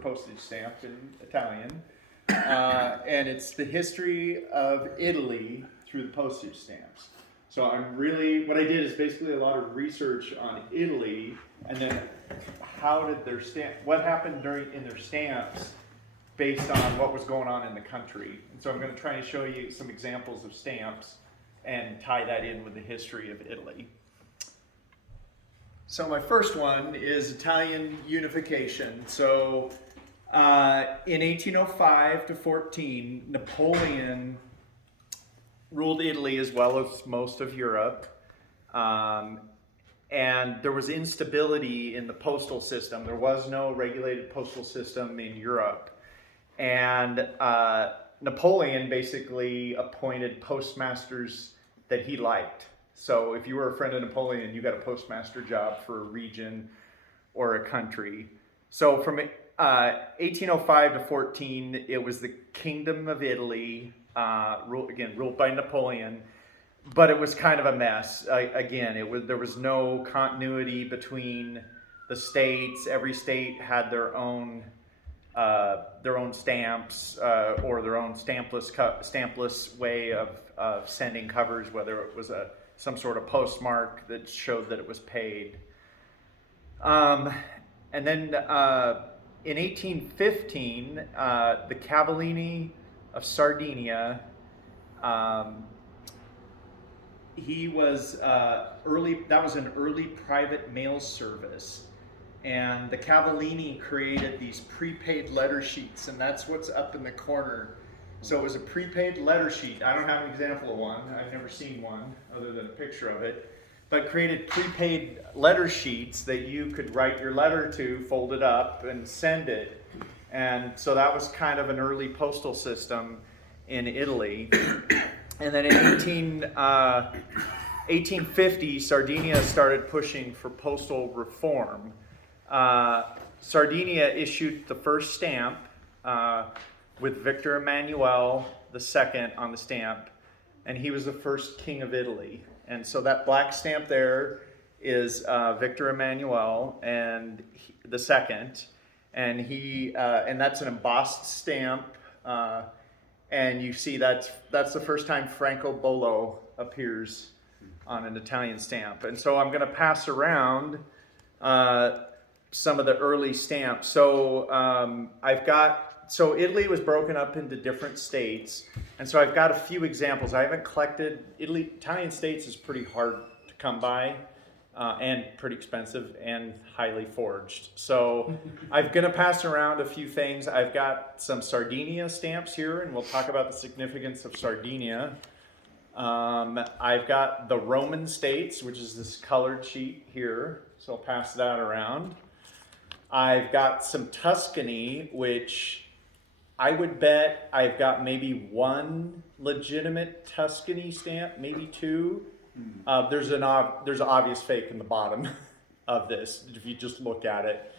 postage stamp in Italian. And it's the history of Italy through the postage stamps. So what I did is basically a lot of research on Italy, and then what happened in their stamps based on what was going on in the country. And so I'm going to try and show you some examples of stamps and tie that in with the history of Italy. So my first one is Italian Unification. So in 1805 to 14, Napoleon ruled Italy as well as most of Europe. And there was instability in the postal system. There was no regulated postal system in Europe. And Napoleon basically appointed postmasters that he liked. So if you were a friend of Napoleon, you got a postmaster job for a region or a country. So from 1805 to 14, it was the Kingdom of Italy, ruled by Napoleon, but it was kind of a mess. There was no continuity between the states. Every state had their own stamps or their own stampless way of sending covers, whether it was some sort of postmark that showed that it was paid. And then in 1815, the Cavallini of Sardinia, he was that was an early private mail service. And the Cavallini created these prepaid letter sheets, and that's what's up in the corner. So it was a prepaid letter sheet. I don't have an example of one. I've never seen one other than a picture of it. But created prepaid letter sheets that you could write your letter to, fold it up, and send it. And so that was kind of an early postal system in Italy. And then in 1850, Sardinia started pushing for postal reform. Sardinia issued the first stamp with Victor Emmanuel II on the stamp, and he was the first king of Italy. And so that black stamp there is Victor Emmanuel and the second, and that's an embossed stamp. And you see that's the first time Francobollo appears on an Italian stamp. And so I'm going to pass around some of the early stamps. So So Italy was broken up into different states, and so I've got a few examples. I haven't collected Italian states is pretty hard to come by, and pretty expensive and highly forged. So I'm going to pass around a few things. I've got some Sardinia stamps here, and we'll talk about the significance of Sardinia. I've got the Roman states, which is this colored sheet here, so I'll pass that around. I've got some Tuscany, which I would bet I've got maybe one legitimate Tuscany stamp, maybe two. There's an obvious fake in the bottom of this if you just look at it.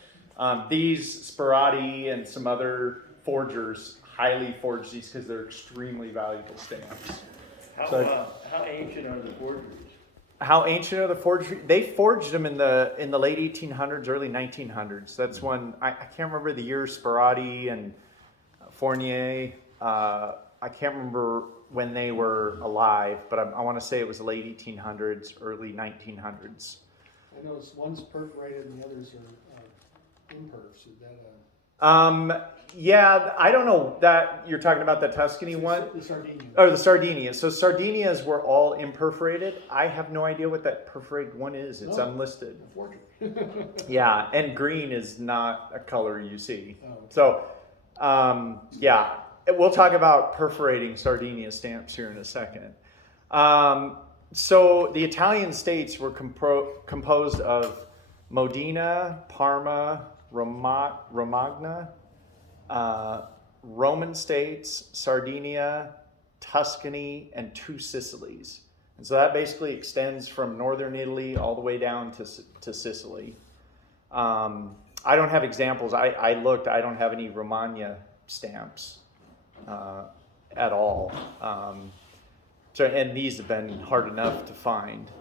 These Sperati and some other forgers highly forged these because they're extremely valuable stamps. How ancient are the forgeries? How ancient are the forgeries? They forged them in the late 1800s, early 1900s. That's when I can't remember the year. Sperati and Fournier. I can't remember when they were alive, but I want to say it was the late 1800s, early 1900s. I know one's perforated and the others are imperfs. Is that Yeah, I don't know that you're talking about the Tuscany one. The Sardinia. Oh, the Sardinia. So Sardinias were all imperforated. I have no idea what that perforated one is. It's unlisted. A forgery. Yeah, and green is not a color you see. Oh, okay. So, yeah, we'll talk about perforating Sardinia stamps here in a second. So the Italian states were composed of Modena, Parma, Romagna, Roman states, Sardinia, Tuscany, and two Sicilies. And so that basically extends from northern Italy all the way down to Sicily. I don't have examples. I looked. I don't have any Romagna stamps at all. And these have been hard enough to find.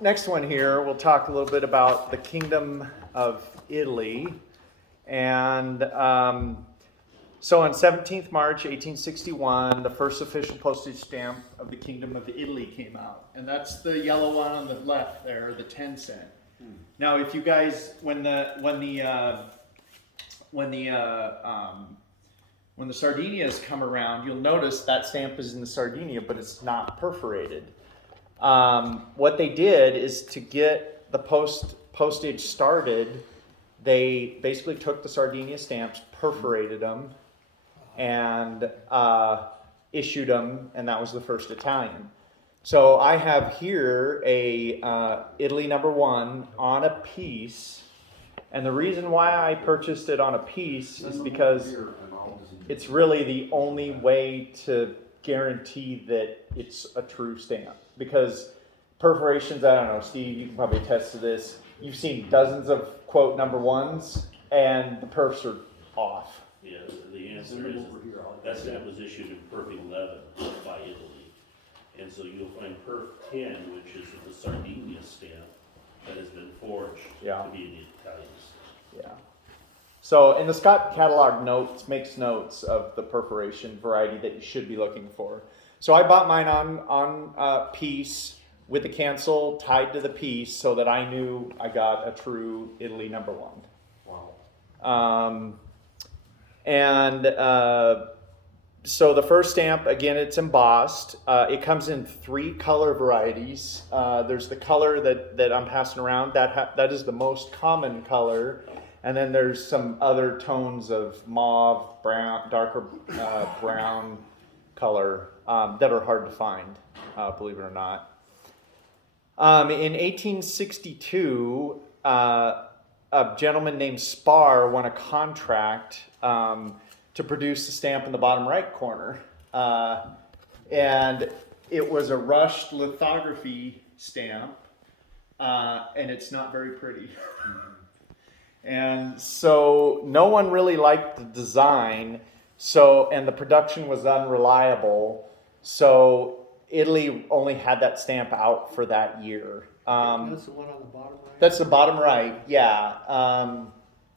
Next one here, we'll talk a little bit about the Kingdom of Italy. And so on 17th March 1861, the first official postage stamp of the Kingdom of Italy came out. And that's the yellow one on the left there, the 10 cent. Now, if you guys, when the Sardinias come around, you'll notice that stamp is in the Sardinia, but it's not perforated. What they did is to get the postage started, they basically took the Sardinia stamps, perforated them, and issued them, and that was the first Italian. So I have here a Italy #1 on a piece, and the reason why I purchased it on a piece is because it's really the only way to guarantee that it's a true stamp. Because perforations, I don't know, Steve, you can probably attest to this. You've seen dozens of quote #1s, and the perfs are off. Yeah, the answer is that stamp was issued in perf 11 by Italy. And so you'll find perf 10, which is the Sardinia stamp that has been forged to be in the Italians. Yeah. So, and the Scott catalog makes notes of the perforation variety that you should be looking for. So I bought mine on piece with the cancel tied to the piece so that I knew I got a true Italy #1. Wow. So the first stamp, again, it's embossed. It comes in 3 color varieties. There's the color that I'm passing around. That is the most common color. And then there's some other tones of mauve, brown, darker brown color that are hard to find, believe it or not. In 1862, a gentleman named Spar won a contract to produce the stamp in the bottom right corner. And it was a rushed lithography stamp, and it's not very pretty. And so no one really liked the design, and the production was unreliable, so Italy only had that stamp out for that year. That's the one on the bottom right? That's the bottom right, yeah.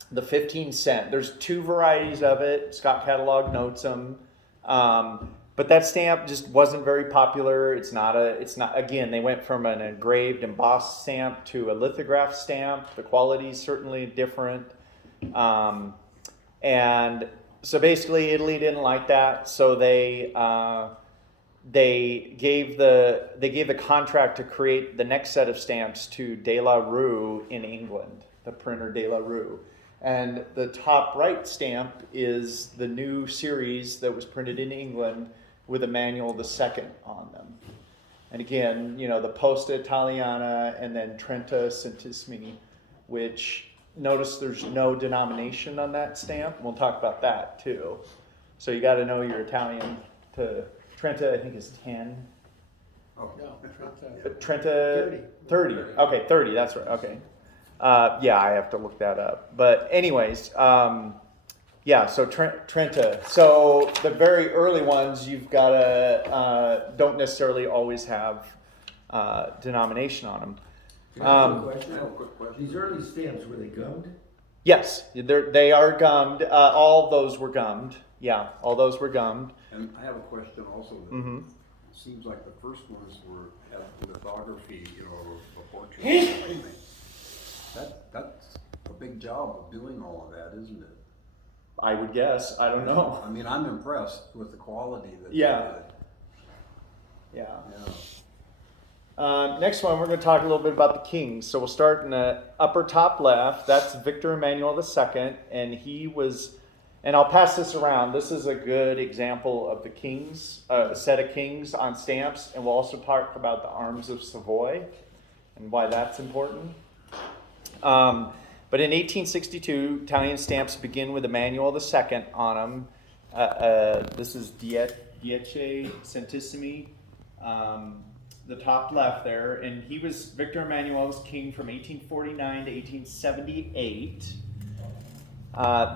The 15 cent. There's 2 varieties of it. Scott Catalog notes them. But that stamp just wasn't very popular. It's not, again, they went from an engraved embossed stamp to a lithograph stamp. The quality is certainly different. And so basically Italy didn't like that. So they gave the contract to create the next set of stamps to De La Rue in England, the printer De La Rue. And the top right stamp is the new series that was printed in England with Emmanuel II on them. And again, the Posta Italiana and then Trenta Centesimi, which notice there's no denomination on that stamp. We'll talk about that too. So you got to know your Italian. Trenta, I think, is 10. Oh, no, But Trenta, 30. Okay, 30, that's right, okay. Yeah, I have to look that up. But anyways, so Trenta. So the very early ones, you've got to, don't necessarily always have denomination on them. Can I have a quick question? These early stamps, were they gummed? Yes, they are gummed. All those were gummed. Yeah, all those were gummed. And I have a question also. Mm-hmm. It seems like the first ones had lithography, a portrait. That's a big job of doing all of that, isn't it? I would guess. I don't know. I mean, I'm impressed with the quality that Yeah. they did. Yeah. Next one, we're going to talk a little bit about the kings. So we'll start in the upper top left. That's Victor Emmanuel II, and he was. And I'll pass this around. This is a good example of the kings, a set of kings on stamps, and we'll also talk about the arms of Savoy and why that's important. But in 1862, Italian stamps begin with Emmanuel II on them. This is Dieci Centesimi, the top left there. And Victor Emmanuel was king from 1849 to 1878.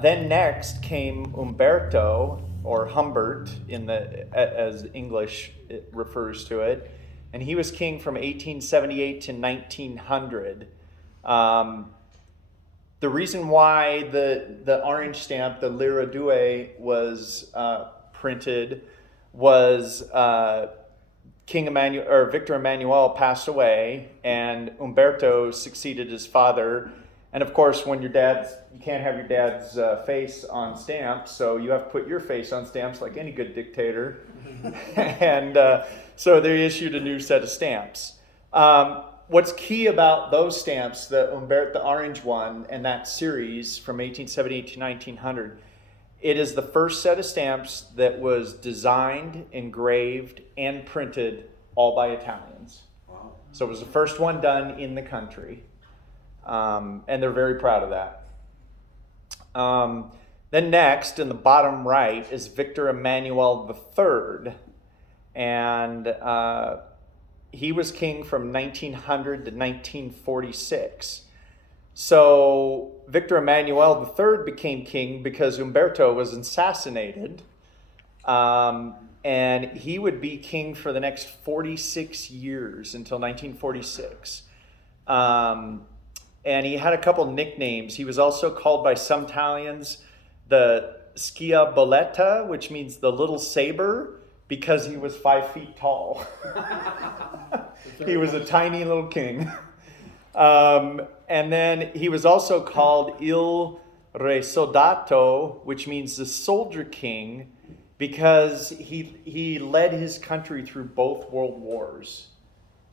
Then next came Umberto, or Humbert, as English it refers to it. And he was king from 1878 to 1900. the reason why the orange stamp, the Lira Due, was printed was King Emmanuel or Victor Emmanuel passed away, and Umberto succeeded his father. And of course, when you can't have your dad's face on stamps, so you have to put your face on stamps like any good dictator. And so they issued a new set of stamps. What's key about those stamps, the orange one, and that series from 1878 to 1900, it is the first set of stamps that was designed, engraved, and printed all by Italians. Wow. So it was the first one done in the country. And they're very proud of that. Then next, in the bottom right, is Victor Emmanuel III. And he was king from 1900 to 1946. So Victor Emmanuel III became king because Umberto was assassinated. And he would be king for the next 46 years until 1946. And he had a couple nicknames. He was also called by some Italians the Schiaboletta, which means the little saber, because he was 5 feet tall. He was a tiny little king. And then he was also called Il Re Soldato, which means the soldier king, because he led his country through both world wars.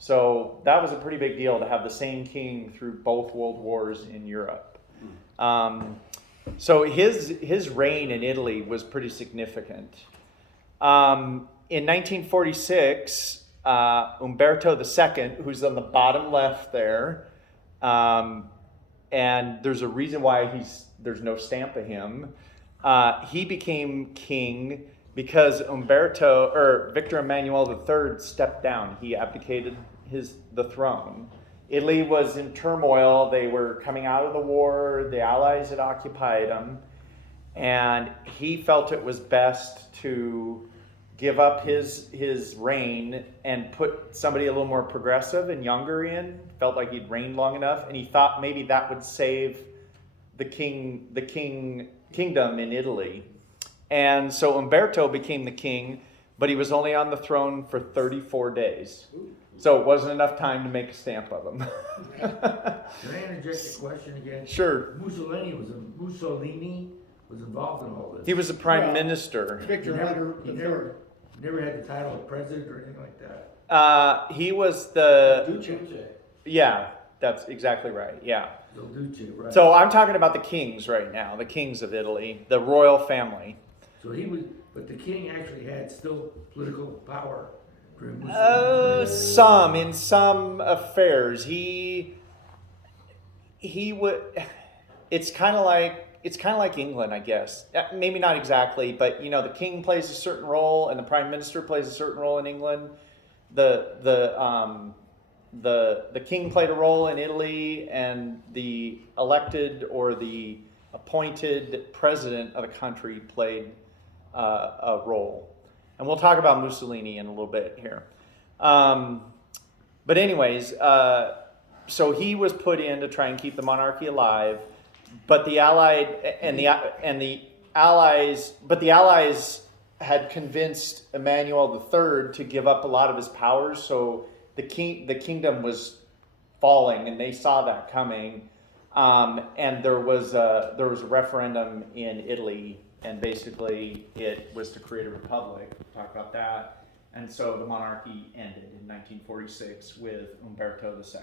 So that was a pretty big deal to have the same king through both world wars in Europe. So his reign in Italy was pretty significant. In 1946, Umberto II, who's on the bottom left there, and there's a reason why there's no stamp of him, he became king because Victor Emmanuel III stepped down. He abdicated the throne. Italy was in turmoil. They were coming out of the war. The Allies had occupied them. And he felt it was best to give up his reign and put somebody a little more progressive and younger in. Felt like he'd reigned long enough. And he thought maybe that would save the kingdom in Italy. And so Umberto became the king, but he was only on the throne for 34 days. So it wasn't enough time to make a stamp of him. Can I interject a question again? Sure. Mussolini was involved in all this. He was the prime minister. Victor He III. never had the title of president or anything like that. He was the... Duce. Yeah, that's exactly right. Yeah. Del Duce, right? So I'm talking about the kings right now, the kings of Italy, the royal family. So but the king actually had still political power during Mussolini. In some affairs, he would. It's kind of like England, I guess. Maybe not exactly, but the king plays a certain role, and the prime minister plays a certain role in England. The king played a role in Italy, and the elected or the appointed president of the country played a role. And we'll talk about Mussolini in a little bit here. But anyways, so he was put in to try and keep the monarchy alive, but the Allies had convinced Emmanuel III to give up a lot of his powers, so the kingdom was falling, and they saw that coming. And there was a referendum in Italy, and basically it was to create a republic. We'll talk about that. And so the monarchy ended in 1946 with Umberto II.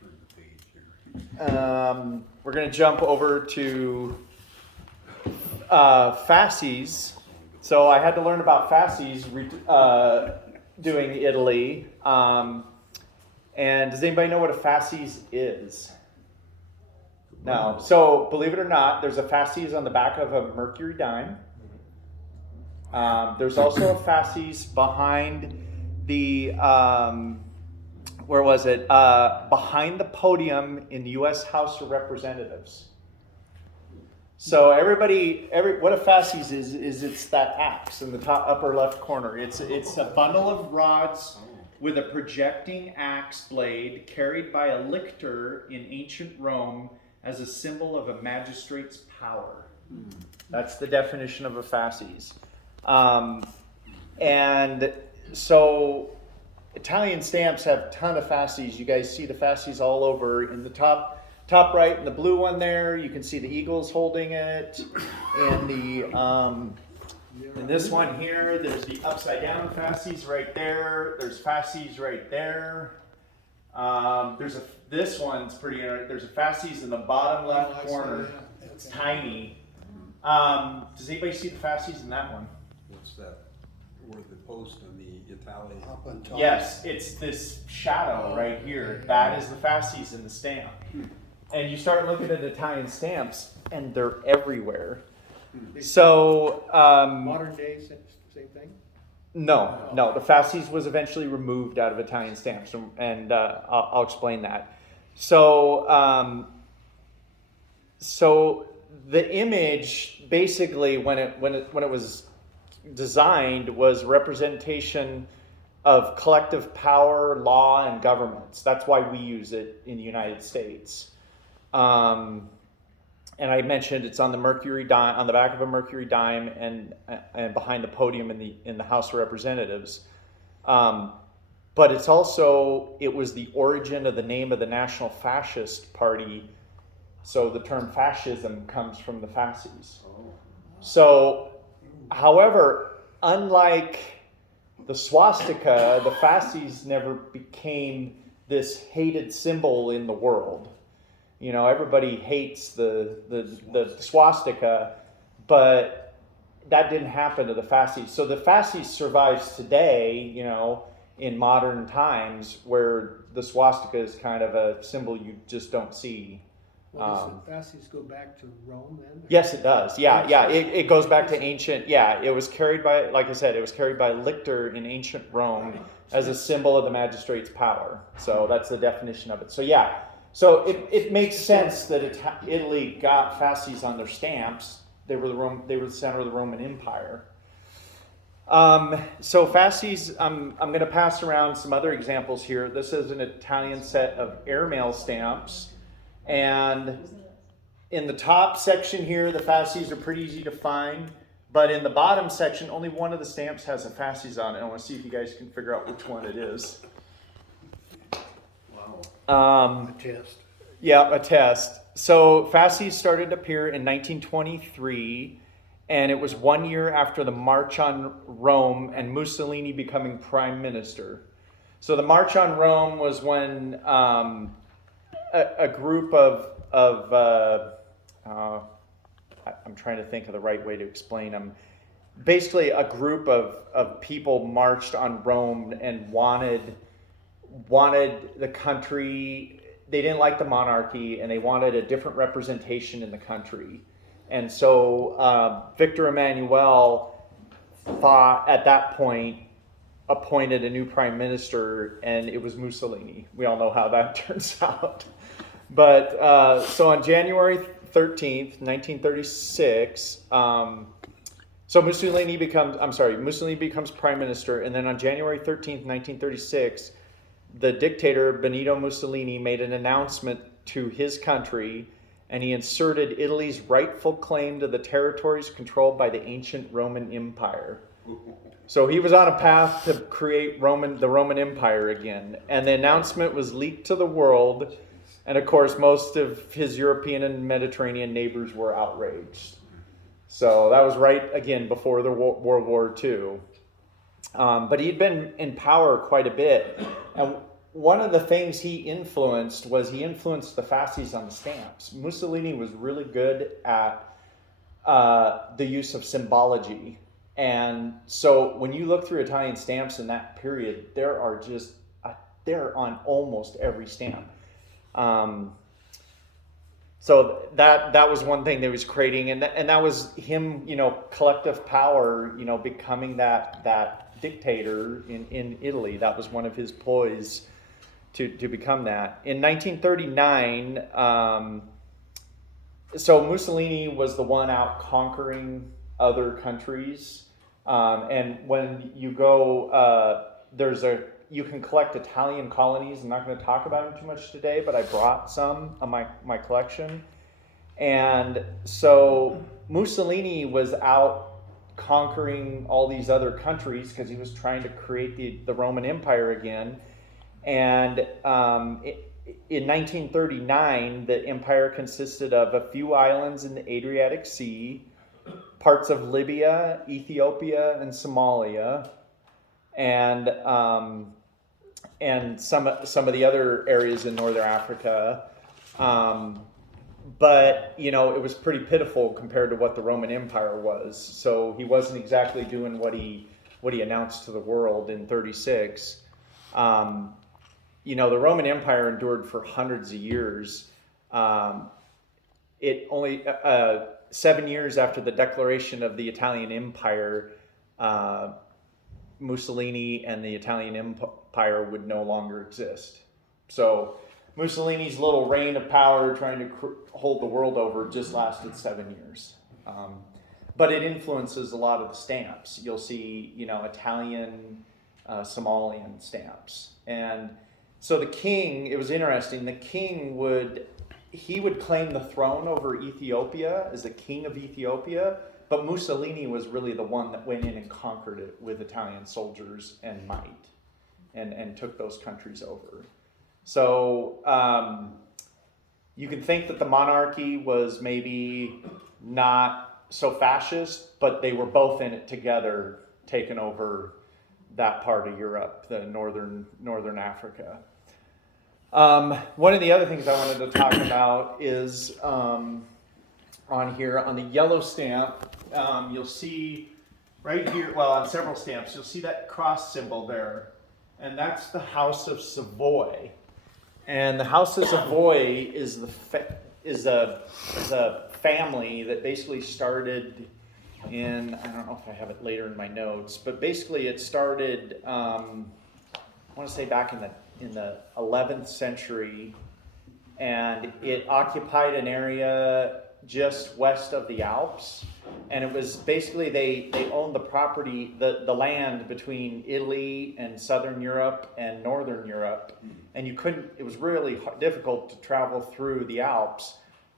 Turn the page here. We're going to jump over to Fasies. So I had to learn about Fasies doing Italy. And does anybody know what a Fasies is? No. So believe it or not, there's a Fasies on the back of a Mercury dime. There's also a Fasies behind the where was it? Behind the podium in the U.S. House of Representatives. So what a Fasies is it's that axe in the top upper left corner. It's a bundle of rods with a projecting axe blade carried by a lictor in ancient Rome as a symbol of a magistrate's power. That's the definition of a fasces. And so Italian stamps have a ton of fasces. You guys see the fasces all over. In the top right, in the blue one there, you can see the eagles holding it. In this one here, there's the upside down fasces right there. There's fasces right there. This one's pretty interesting. There's a fasces in the bottom left corner. It's tiny. Does anybody see the fasces in that one? What's that? Where the post and the Italian. Up on top. Yes, it's this shadow right here. That is the fasces in the stamp. And you start looking at Italian stamps, and they're everywhere. So, Modern day, same thing? no, the fasces was eventually removed out of Italian stamps, and I'll explain that. So, so the image basically, when it was designed, was representation of collective power, law, and governments. That's why we use it in the United States. And I mentioned it's on the mercury dime, on the back of a mercury dime, and behind the podium in the House of Representatives. But it's also, it was the origin of the name of the National Fascist Party. So the term fascism comes from the fasces. So, however, unlike the swastika, the fasces never became this hated symbol in the world. You know, everybody hates the swastika, but that didn't happen to the fasces. So the fasces survives today, you know, in modern times, where the swastika is kind of a symbol you just don't see. Well, does the fasces go back to Rome then? Yes, it does. Yeah. It goes back to ancient. Yeah, it was carried by, like I said, it was carried by a lictor in ancient Rome as a symbol of the magistrate's power. So that's the definition of it. So yeah. So it makes sense that Italy got fasces on their stamps. They were the center of the Roman Empire. So fasces, I'm going to pass around some other examples here. This is an Italian set of Airmail stamps. And in the top section here, the fasces are pretty easy to find. But in the bottom section, only one of the stamps has a fasces on it. I want to see if you guys can figure out which one it is. A test. Yeah, a test. So fasces started to appear in 1923, and it was 1 year after the March on Rome and Mussolini becoming prime minister. So the March on Rome was when a group of I'm trying to think of the right way to explain them. Basically, a group of people marched on Rome and wanted the country. They didn't like the monarchy, and they wanted a different representation in the country. And so Victor Emmanuel at that point appointed a new prime minister, and it was Mussolini. We all know how that turns out. But so on January 13th, 1936, so Mussolini becomes prime minister, and then on January 13th, 1936, the dictator Benito Mussolini made an announcement to his country, and he inserted Italy's rightful claim to the territories controlled by the ancient Roman Empire. So he was on a path to create the Roman Empire again, and the announcement was leaked to the world, and of course most of his European and Mediterranean neighbors were outraged. So that was right again before the World War II. But he'd been in power quite a bit. And one of the things he influenced the fasces on the stamps. Mussolini was really good at the use of symbology. And so when you look through Italian stamps in that period, they're on almost every stamp. So that was one thing that he was creating, and that was him, collective power, becoming that dictator in Italy. That was one of his ploys to become that. In 1939, so Mussolini was the one out conquering other countries, and when you go, there's a you can collect Italian colonies. I'm not going to talk about them too much today, but I brought some of my collection. And so Mussolini was out conquering all these other countries because he was trying to create the Roman Empire again. And in 1939, the empire consisted of a few islands in the Adriatic Sea, parts of Libya, Ethiopia, and Somalia, and some of the other areas in northern Africa. But it was pretty pitiful compared to what the Roman Empire was. So he wasn't exactly doing what he announced to the world in 36. The Roman Empire endured for hundreds of years. It only 7 years after the declaration of the Italian Empire, Mussolini and the Italian Empire would no longer exist. So Mussolini's little reign of power trying to hold the world over just lasted 7 years. But it influences a lot of the stamps. You'll see, Italian, Somalian stamps. And so the king, it was interesting, the king would claim the throne over Ethiopia as the king of Ethiopia, but Mussolini was really the one that went in and conquered it with Italian soldiers and might and took those countries over. So you can think that the monarchy was maybe not so fascist, but they were both in it together, taking over that part of Europe, the northern Africa. One of the other things I wanted to talk about is on here, on the yellow stamp, you'll see right here, well, on several stamps, you'll see that cross symbol there. And that's the House of Savoy. And the House of Savoy is a family that basically started in, I don't know if I have it later in my notes, but basically it started, I want to say back in the 11th century, and it occupied an area just west of the Alps. And it was basically, they owned the property, the land between Italy and Southern Europe and Northern Europe. And it was really difficult to travel through the Alps,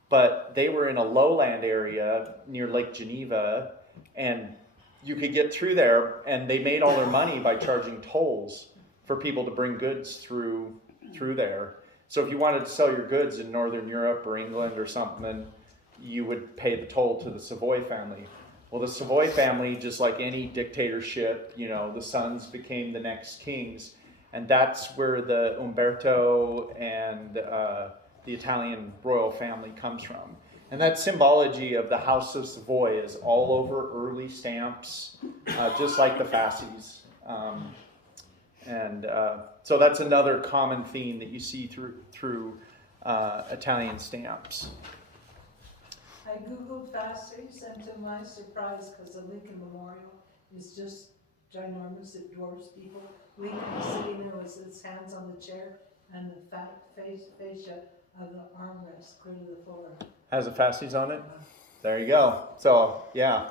but they were in a lowland area near Lake Geneva, and you could get through there, and they made all their money by charging tolls for people to bring goods through there. So if you wanted to sell your goods in Northern Europe or England or something, you would pay the toll to the Savoy family. Well, the Savoy family, just like any dictatorship, the sons became the next kings. And that's where the Umberto and the Italian royal family comes from. And that symbology of the House of Savoy is all over early stamps, just like the Fasies. So that's another common theme that you see through Italian stamps. I googled Fasies, and to my surprise, because the Lincoln Memorial is just ginormous, it dwarfs people. Lincoln was sitting there with his hands on the chair, and the fascia of the armrest clear to the floor. Has a Fasies on it? There you go. So, yeah.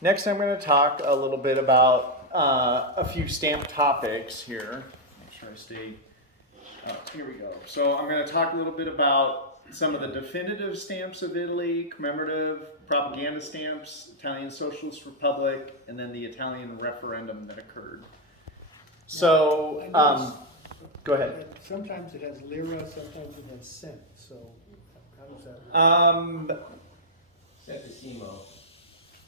Next, I'm going to talk a little bit about a few stamp topics here. Make sure I stay. Here we go. So, I'm going to talk a little bit about some of the definitive stamps of Italy, commemorative propaganda stamps, Italian Socialist Republic, and then the Italian referendum that occurred. So, go ahead. Sometimes it has lira, sometimes it has cent, so how does that work? Centesimo.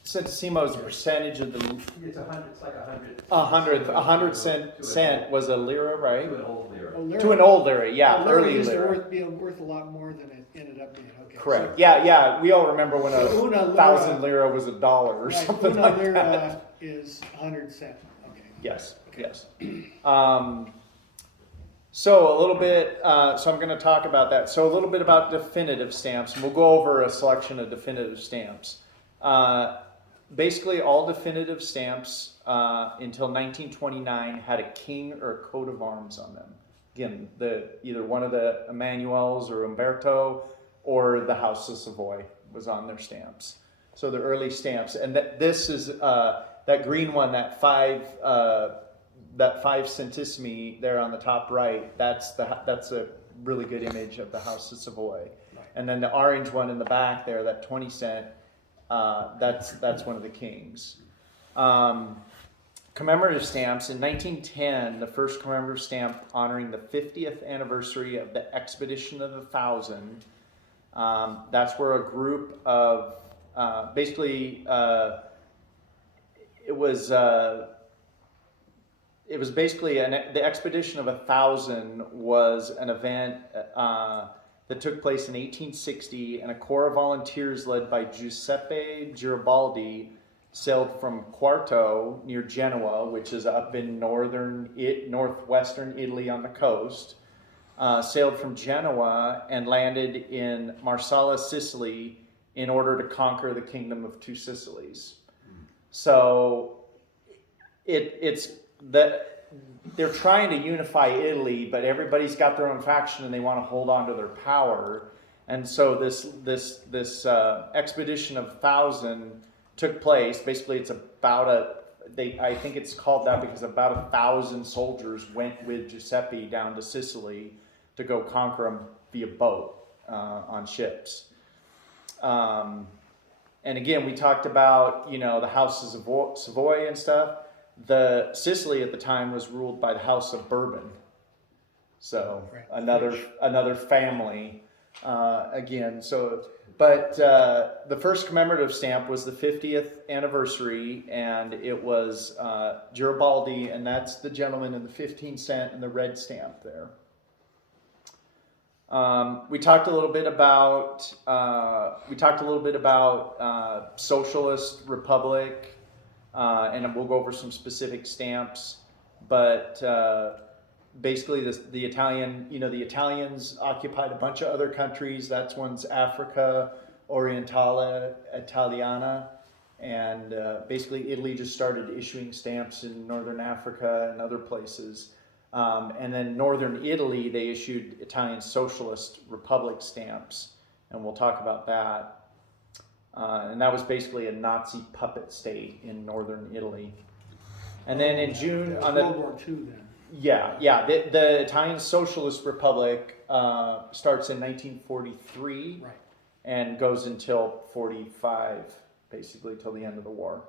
Centesimo is a percentage of the. It's like 100. A hundred cent was a lira, right? To an old lira. Oh, lira. To an old lira, yeah, Lira early used to lira. be worth a lot more than it ended up being. Okay. Correct. So, Yeah. We all remember when So una a lira- 1,000 lira was $1 or right, something una like lira that. is 100 cent. Okay. Yes. So a little bit. So I'm going to talk about that. So a little bit about definitive stamps, and we'll go over a selection of definitive stamps. Basically, all definitive stamps until 1929 had a king or a coat of arms on them. Again, either one of the Emmanuels or Umberto or the House of Savoy was on their stamps. So the early stamps, and this is that green one, that 5 centesimi there on the top right, that's a really good image of the House of Savoy. And then the orange one in the back there, that 20 cent, that's one of the kings. Commemorative stamps. In 1910, the first commemorative stamp honoring the 50th anniversary of the Expedition of the Thousand. That's where a group of, it was basically the Expedition of 1,000 was an event that took place in 1860, and a corps of volunteers led by Giuseppe Garibaldi sailed from Quarto near Genoa, which is up in northwestern Italy on the coast, sailed from Genoa and landed in Marsala, Sicily, in order to conquer the Kingdom of Two Sicilies. So it's that they're trying to unify Italy, but everybody's got their own faction and they want to hold on to their power. And so this expedition of 1,000 took place. Basically, it's about I think it's called that because about 1,000 soldiers went with Giuseppe down to Sicily to go conquer them via boat on ships. And again, we talked about, the House of Savoy and stuff. The Sicily at the time was ruled by the House of Bourbon. So another family again. So, but the first commemorative stamp was the 50th anniversary, and it was Garibaldi, and that's the gentleman in the 15 cent and the red stamp there. We talked a little bit about Socialist Republic, and we'll go over some specific stamps. But basically, the Italians occupied a bunch of other countries. That's one's Africa Orientale Italiana, and basically Italy just started issuing stamps in northern Africa and other places. And then northern Italy, they issued Italian Socialist Republic stamps, and we'll talk about that. And that was basically a Nazi puppet state in northern Italy. And then in June on the World War II then. Yeah. The Italian Socialist Republic starts in 1943, Right. and goes until 45, basically till the end of the war.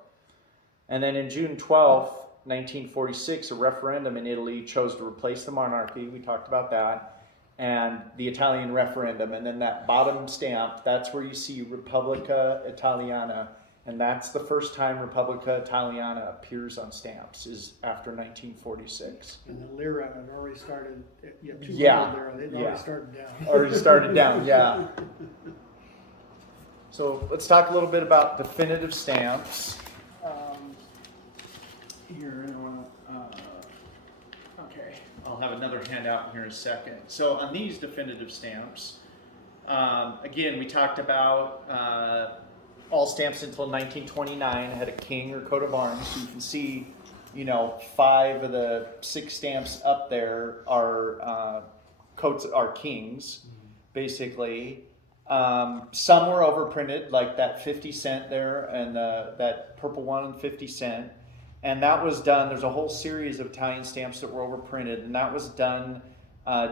And then in June 12th, 1946, a referendum in Italy chose to replace the monarchy. We talked about that. And the Italian referendum. And then that bottom stamp, that's where you see Repubblica Italiana. And that's the first time Repubblica Italiana appears on stamps, is after 1946. And the lira had already started, you have two Yeah, lira, they'd yeah. already started down. Already started down, yeah. So let's talk a little bit about definitive stamps. Here, okay, I'll have another handout here in a second. So on these definitive stamps, again, we talked about all stamps until 1929 had a king or coat of arms. So you can see, 5 of the 6 stamps up there are coats, are kings, basically. Some were overprinted, like that 50 cent there, and that purple one, 50 cent. And that was done, there's a whole series of Italian stamps that were overprinted, and that was done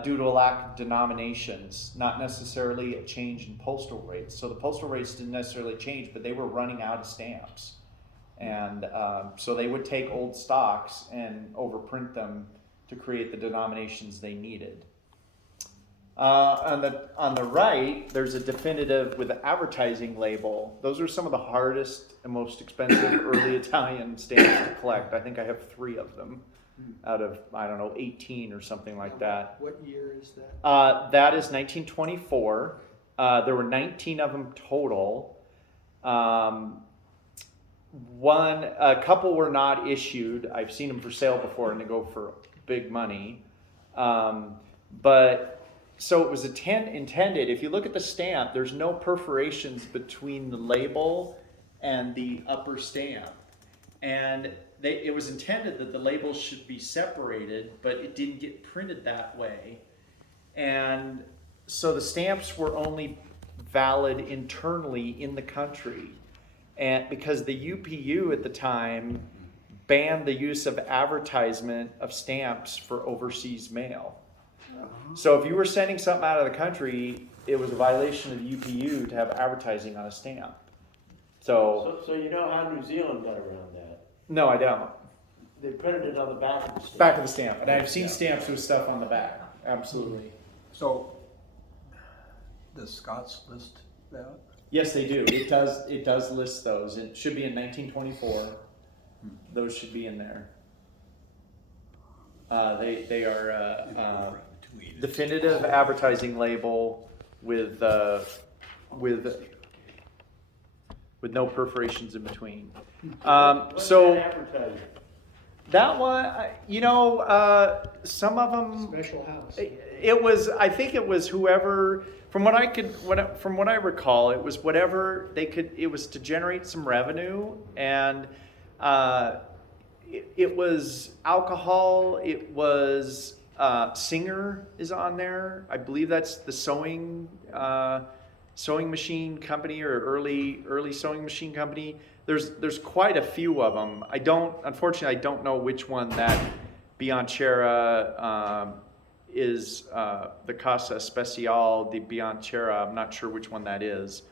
due to a lack of denominations, not necessarily a change in postal rates. So the postal rates didn't necessarily change, but they were running out of stamps. And so they would take old stocks and overprint them to create the denominations they needed. On the right, there's a definitive with an advertising label. Those are some of the hardest and most expensive early Italian stamps to collect. I think I have 3 of them out of, 18 or something like that. What year is that? That is 1924. There were 19 of them total. A couple were not issued. I've seen them for sale before, and they go for big money. So it was intended, if you look at the stamp, there's no perforations between the label and the upper stamp. And it was intended that the labels should be separated, but it didn't get printed that way. And so the stamps were only valid internally in the country. and because the UPU at the time banned the use of advertisement of stamps for overseas mail. So if you were sending something out of the country, it was a violation of the UPU to have advertising on a stamp. So So you know how New Zealand got around that? no, I don't. They printed it on the back of the stamp. Back of the stamp, and I've seen stamps with stuff on the back. Absolutely. So, does Scott's list that? Yes, they do. It does. It does list those. It should be in 1924. Those should be in there. They are definitive advertising label with no perforations in between. What's So that advertising? that one, some of them. Special house. It was. I think it was whoever. From what I recall, it was whatever they could. It was to generate some revenue, and it was alcohol. It was Singer is on there. I believe that's the sewing machine company or early sewing machine company. There's quite a few of them. Unfortunately, I don't know which one that Bianchera is the Casa Especial de Bianchera. I'm not sure which one that is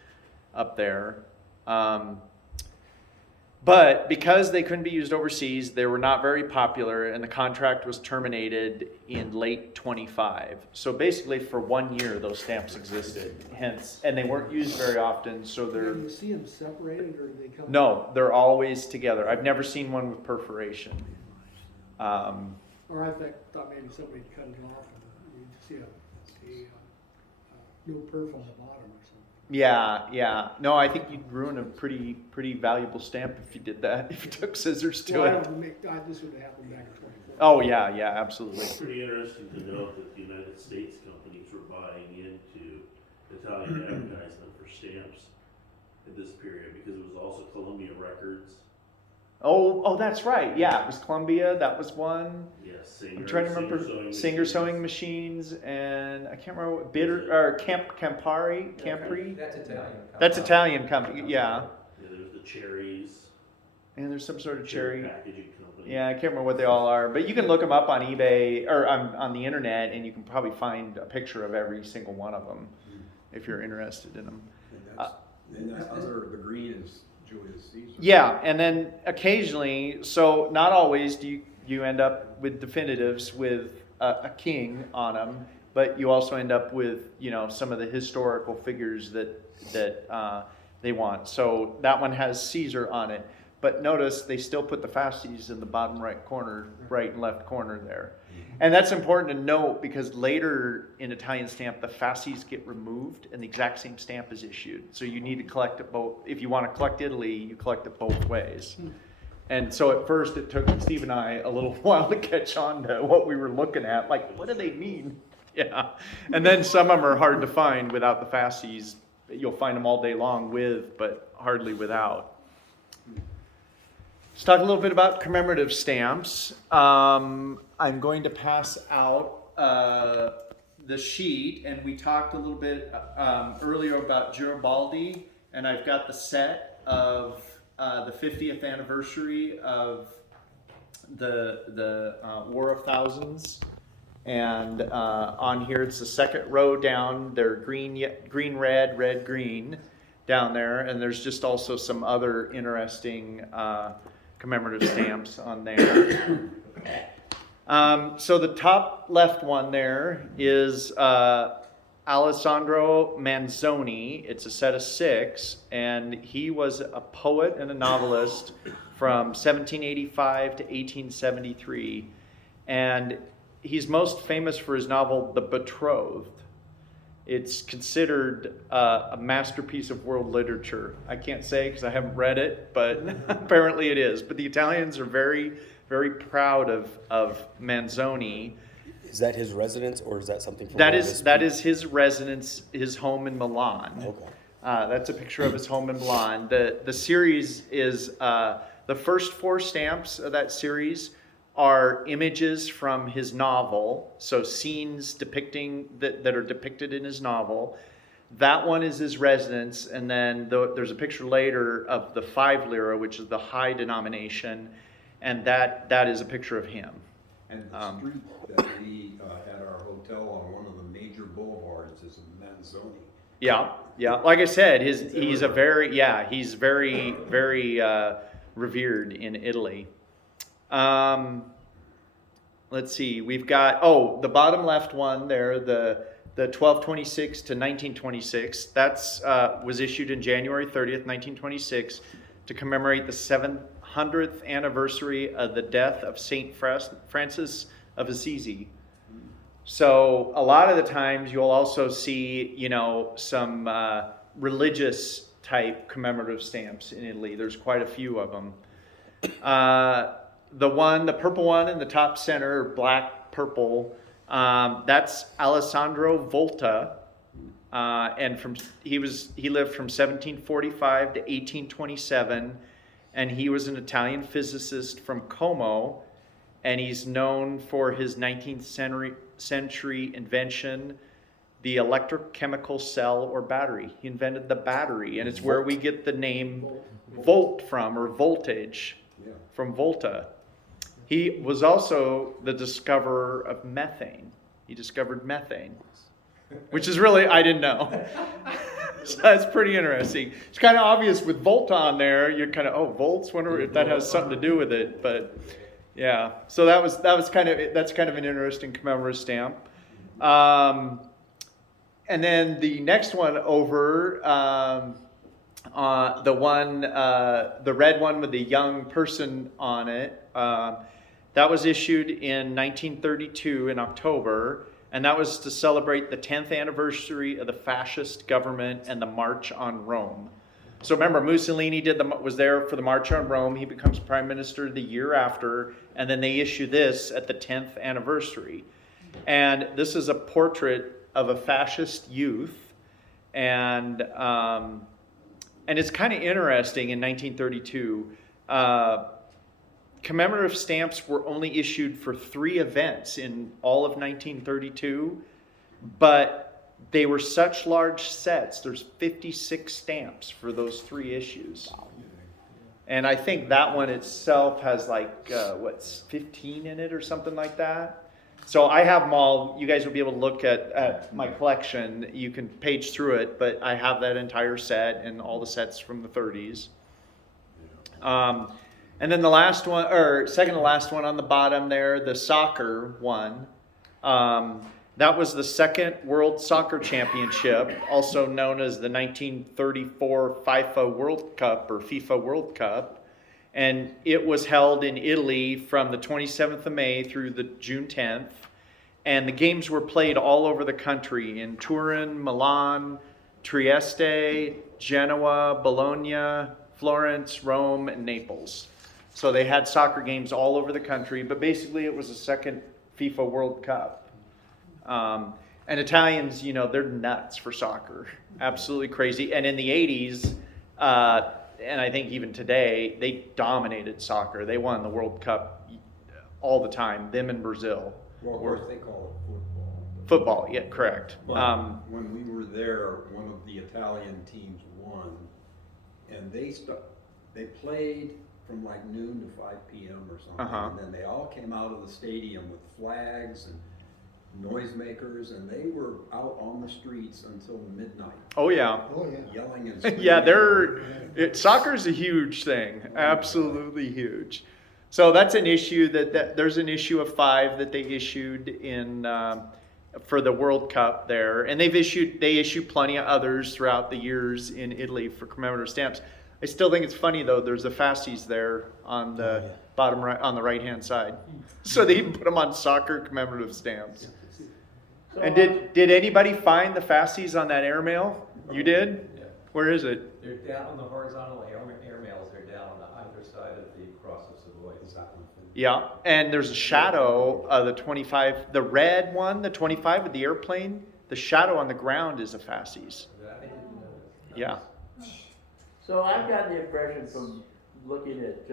up there. But because they couldn't be used overseas, they were not very popular, and the contract was terminated in late 25. So basically, for 1 year, those stamps existed. Hence, and they weren't used very often. So they're Do you see them separated or do they come? no, they're always together. I've never seen one with perforation. Or I thought maybe somebody cut it off and you see a no perf on the bottom or something. Yeah. No, I think you'd ruin a pretty valuable stamp if you did that. If you took scissors to Well, it. this would have happened back in 24. Oh yeah, absolutely. It's pretty interesting to note that the United States companies were buying into Italian advertisement for stamps at this period, because it was also Columbia Records. Oh, that's right. Yeah, it was Columbia. That was one. Yes, Singer. I'm trying to remember Singer sewing machines, and I can't remember what Campari. That's Italian. That's Italian company. Yeah, Yeah, there's the Cherries. and there's some sort of cherry. Packaging company. Yeah, I can't remember what they all are, but you can look them up on eBay or on the internet, and you can probably find a picture of every single one of them if you're interested in them. And that other, the green is Julius Caesar. Yeah, and then occasionally, so not always do you end up with definitives with a king on them, but you also end up with some of the historical figures that they want. So that one has Caesar on it, but notice they still put the Fasies in the bottom right and left corner there. And that's important to note because later in Italian stamp, the Fasies get removed and the exact same stamp is issued. So you need to collect it both. If you want to collect Italy, you collect it both ways. And so at first it took Steve and I a little while to catch on to what we were looking at. Like, what do they mean? Yeah. And then some of them are hard to find without the Fasies. You'll find them all day long with, but hardly without. Let's talk a little bit about commemorative stamps. I'm going to pass out the sheet, and we talked a little bit earlier about Garibaldi, and I've got the set of the 50th anniversary of the War of Thousands, and on here it's the second row down. They're green, red, green down there, and there's just also some other interesting commemorative stamps on there. So the top left one there is Alessandro Manzoni. It's a set of 6, and he was a poet and a novelist from 1785 to 1873. And he's most famous for his novel, The Betrothed. It's considered a masterpiece of world literature. I can't say because I haven't read it, but apparently it is. But the Italians are very, very proud of Manzoni. Is that his residence, or is that something from That is his residence, his home in Milan. Okay. That's a picture of his home in Milan. The series is the first 4 stamps of that series are images from his novel, so scenes depicting that are depicted in his novel. That one is his residence, and then there's a picture later of the 5 lira, which is the high denomination, and that is a picture of him. And the street that we had our hotel on, one of the major boulevards, is in Manzoni. Yeah, yeah. Like I said, he's very revered in Italy. Let's see. We've got the bottom left one there, the 1226 to 1926. That's was issued in January 30th, 1926, to commemorate the 700th anniversary of the death of Saint Francis of Assisi. So a lot of the times you'll also see, some religious type commemorative stamps in Italy. There's quite a few of them. The purple one in the top center, black purple, that's Alessandro Volta, and he lived from 1745 to 1827, and he was an Italian physicist from Como, and he's known for his 19th century invention, the electrochemical cell or battery. He invented the battery, and it's where we get the name volt from, or voltage, from Volta. He was also the discoverer of methane. He discovered methane, which is really, I didn't know. So that's pretty interesting. It's kind of obvious with Volta on there. You're kind of, volts, wonder if that has something to do with it, but yeah. So that's kind of an interesting commemorative stamp. And then the next one over, the red one with the young person on it, that was issued in 1932 in October, and that was to celebrate the 10th anniversary of the fascist government and the March on Rome. So remember, Mussolini was there for the March on Rome. He becomes prime minister the year after, and then they issue this at the 10th anniversary. And this is a portrait of a fascist youth, and it's kind of interesting. In 1932, commemorative stamps were only issued for 3 events in all of 1932, but they were such large sets. There's 56 stamps for those 3 issues. And I think that one itself has 15 in it or something like that. So I have them all. You guys will be able to look at my collection. You can page through it, but I have that entire set and all the sets from the 30s. And then the last one, or second to last one on the bottom there, the soccer one. That was the second World Soccer Championship, also known as the 1934 FIFA World Cup or FIFA World Cup. And it was held in Italy from the 27th of May through the June 10th. And the games were played all over the country in Turin, Milan, Trieste, Genoa, Bologna, Florence, Rome, and Naples. So they had soccer games all over the country, but basically it was a second FIFA World Cup. And Italians, they're nuts for soccer. Absolutely crazy. And in the 80s, and I think even today, they dominated soccer. They won the World Cup all the time, them in Brazil. Well, of course, they call it football. Football, yeah, correct. But when we were there, one of the Italian teams won, and they played from noon to 5 p.m. or something, and then they all came out of the stadium with flags and noisemakers, and they were out on the streets until midnight. Oh yeah. Yelling and screaming. Yeah, soccer's a huge thing. Absolutely huge. So that's an issue that there's an issue of 5 that they issued in for the World Cup there, and they issue plenty of others throughout the years in Italy for commemorative stamps. I still think it's funny though. There's the Fasies there on the bottom right, on the right hand side, so they even put them on soccer commemorative stamps. So, And did anybody find the Fasies on that Airmail? You did? Yeah. Where is it? They're down on the horizontal airmails. They're down on either side of the Cross of Savoy. Yeah, and there's a shadow of the 25, the red one, the 25 with the airplane. The shadow on the ground is a Fasies. I didn't know that. Yeah. So I've gotten the impression from looking at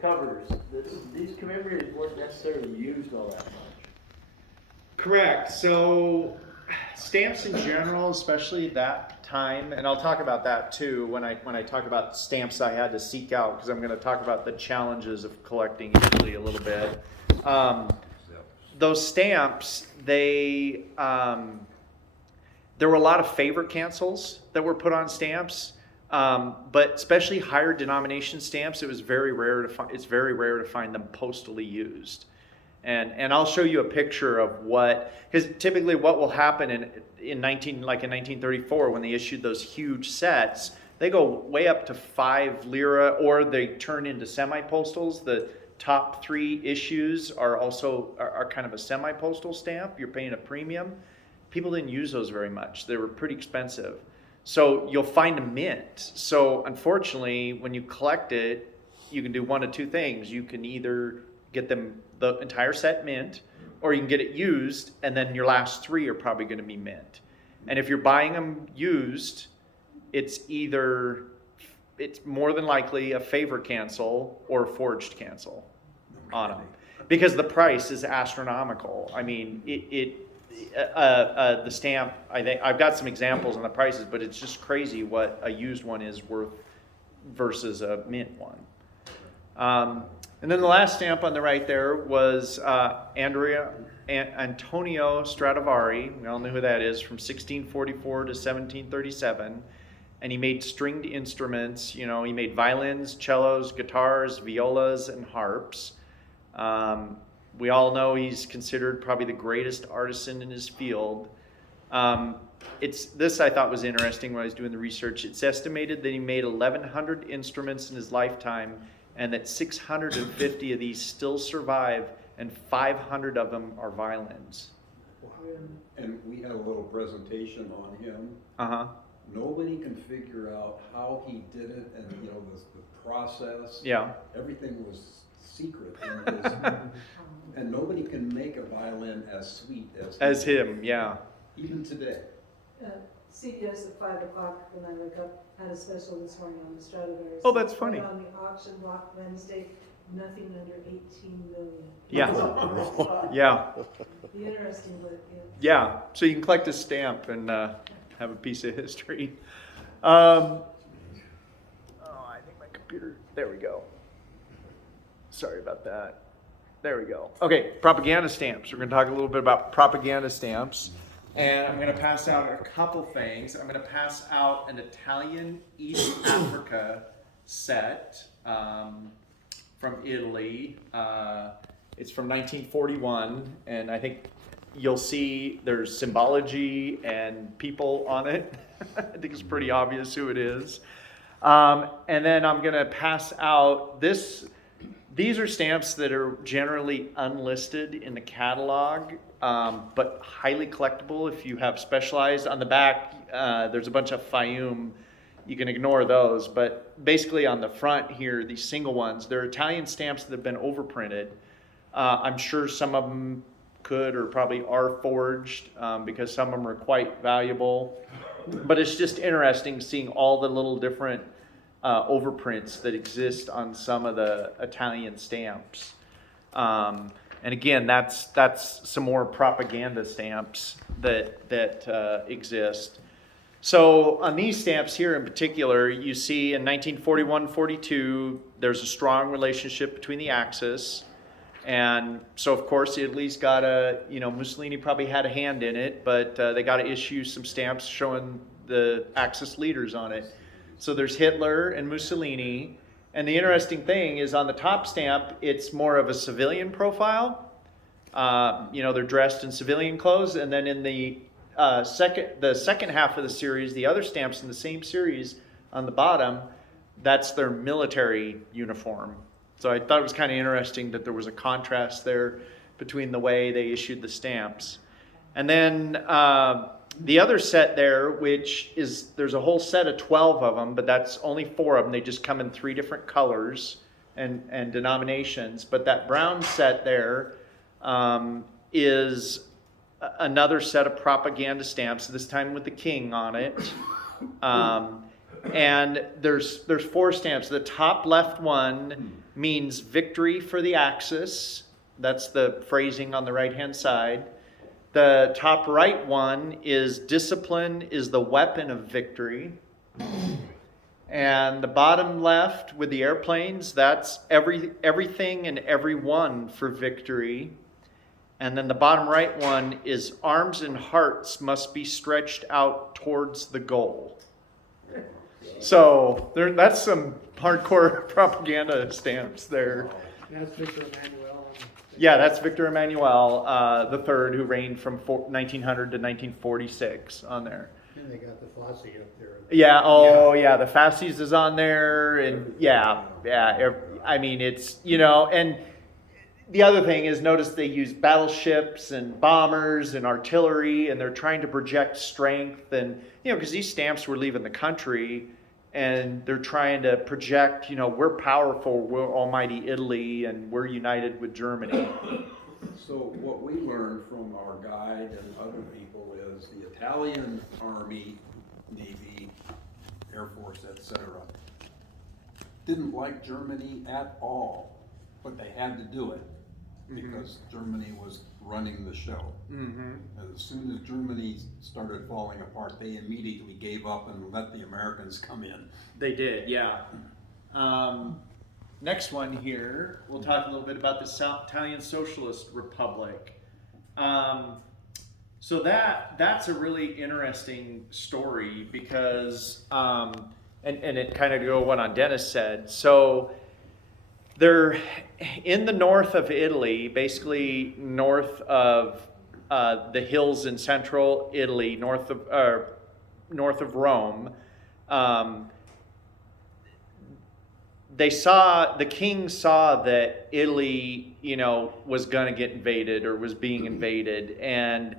covers that these commemoratives weren't necessarily used all that much. Correct. So stamps in general, especially that time, and I'll talk about that too when I talk about stamps I had to seek out, because I'm going to talk about the challenges of collecting in Italy a little bit. Those stamps, there were a lot of favor cancels that were put on stamps, but especially higher denomination stamps, it's very rare to find them postally used. And I'll show you a picture of because typically what will happen in 1934 when they issued those huge sets, they go way up to 5 lira, or they turn into semi-postals. The top 3 issues are kind of a semi-postal stamp. You're paying a premium. People didn't use those very much. They were pretty expensive. So you'll find a mint. So unfortunately, when you collect it, you can do one of two things. You can either get the entire set mint, or you can get it used, and then your last 3 are probably going to be mint. And if you're buying them used, it's more than likely a favor cancel or a forged cancel on them, because the price is astronomical. I mean, the stamp, I think I've got some examples on the prices, but it's just crazy what a used one is worth versus a mint one. And then the last stamp on the right there was Antonio Stradivari. We all know who that is, from 1644 to 1737. And he made stringed instruments. He made violins, cellos, guitars, violas, and harps. We all know he's considered probably the greatest artisan in his field. This I thought was interesting when I was doing the research. It's estimated that he made 1,100 instruments in his lifetime, and that 650 of these still survive, and 500 of them are violins. And we had a little presentation on him. Uh-huh. Nobody can figure out how he did it, and the process. Yeah. Everything was secret in his, and nobody can make a violin as sweet as him. Yeah. Even today. CBS at 5 o'clock when I wake up had a special this morning on the Stradivarius. Oh, that's funny. On the auction block Wednesday, nothing under 18 million. Yeah. Yeah. Be interesting, but Yeah. So you can collect a stamp and have a piece of history. I think my computer. There we go. Sorry about that. There we go. Okay, propaganda stamps. We're going to talk a little bit about propaganda stamps. And I'm going to pass out a couple things. I'm going to pass out an Italian East Africa set from Italy. It's from 1941, and I think you'll see there's symbology and people on it. I think it's pretty obvious who it is. And then I'm going to pass out this. These are stamps that are generally unlisted in the catalog, but highly collectible if you have specialized. On the back, there's a bunch of Fayum. You can ignore those, but basically on the front here, these single ones, they're Italian stamps that have been overprinted. I'm sure some of them could or probably are forged because some of them are quite valuable. But it's just interesting seeing all the little different overprints that exist on some of the Italian stamps. And again, that's some more propaganda stamps that exist. So on these stamps here in particular, you see in 1941-42, there's a strong relationship between the Axis. And so, of course, Italy's got Mussolini probably had a hand in it, but they got to issue some stamps showing the Axis leaders on it. So there's Hitler and Mussolini. And the interesting thing is on the top stamp, it's more of a civilian profile. They're dressed in civilian clothes. And then in the second half of the series, the other stamps in the same series on the bottom, that's their military uniform. So I thought it was kind of interesting that there was a contrast there between the way they issued the stamps. And then the other set there, which is, there's a whole set of 12 of them, but that's only 4 of them. They just come in 3 different colors and denominations. But that brown set there is another set of propaganda stamps, this time with the king on it. And there's 4 stamps. The top left one means victory for the Axis. That's the phrasing on the right-hand side. The top right one is discipline is the weapon of victory. And the bottom left with the airplanes, that's everything and everyone for victory. And then the bottom right one is arms and hearts must be stretched out towards the goal. So that's some hardcore propaganda stamps there. That's Victor Emmanuel. Yeah, that's Victor Emmanuel the third, who reigned from 1900 to 1946 on there. And they got the Fasi up there. Yeah, yeah, the Fasies is on there, and I mean, it's, and the other thing is, notice they use battleships and bombers and artillery, and they're trying to project strength, and, because these stamps were leaving the country, and they're trying to project, we're powerful, we're almighty Italy, and we're united with Germany. So what we learned from our guide and other people is the Italian Army, Navy, Air Force, etc., didn't like Germany at all, but they had to do it because Germany was running the show. As soon as Germany started falling apart, they immediately gave up and let the Americans come in. They did, yeah. Next one here, we'll talk a little bit about the Italian Socialist Republic. So that's a really interesting story because, and it kind of go what on Dennis said. So they're in the north of Italy, basically north of the hills in central Italy, north of Rome. The king saw that Italy, was going to get invaded or was being invaded, and,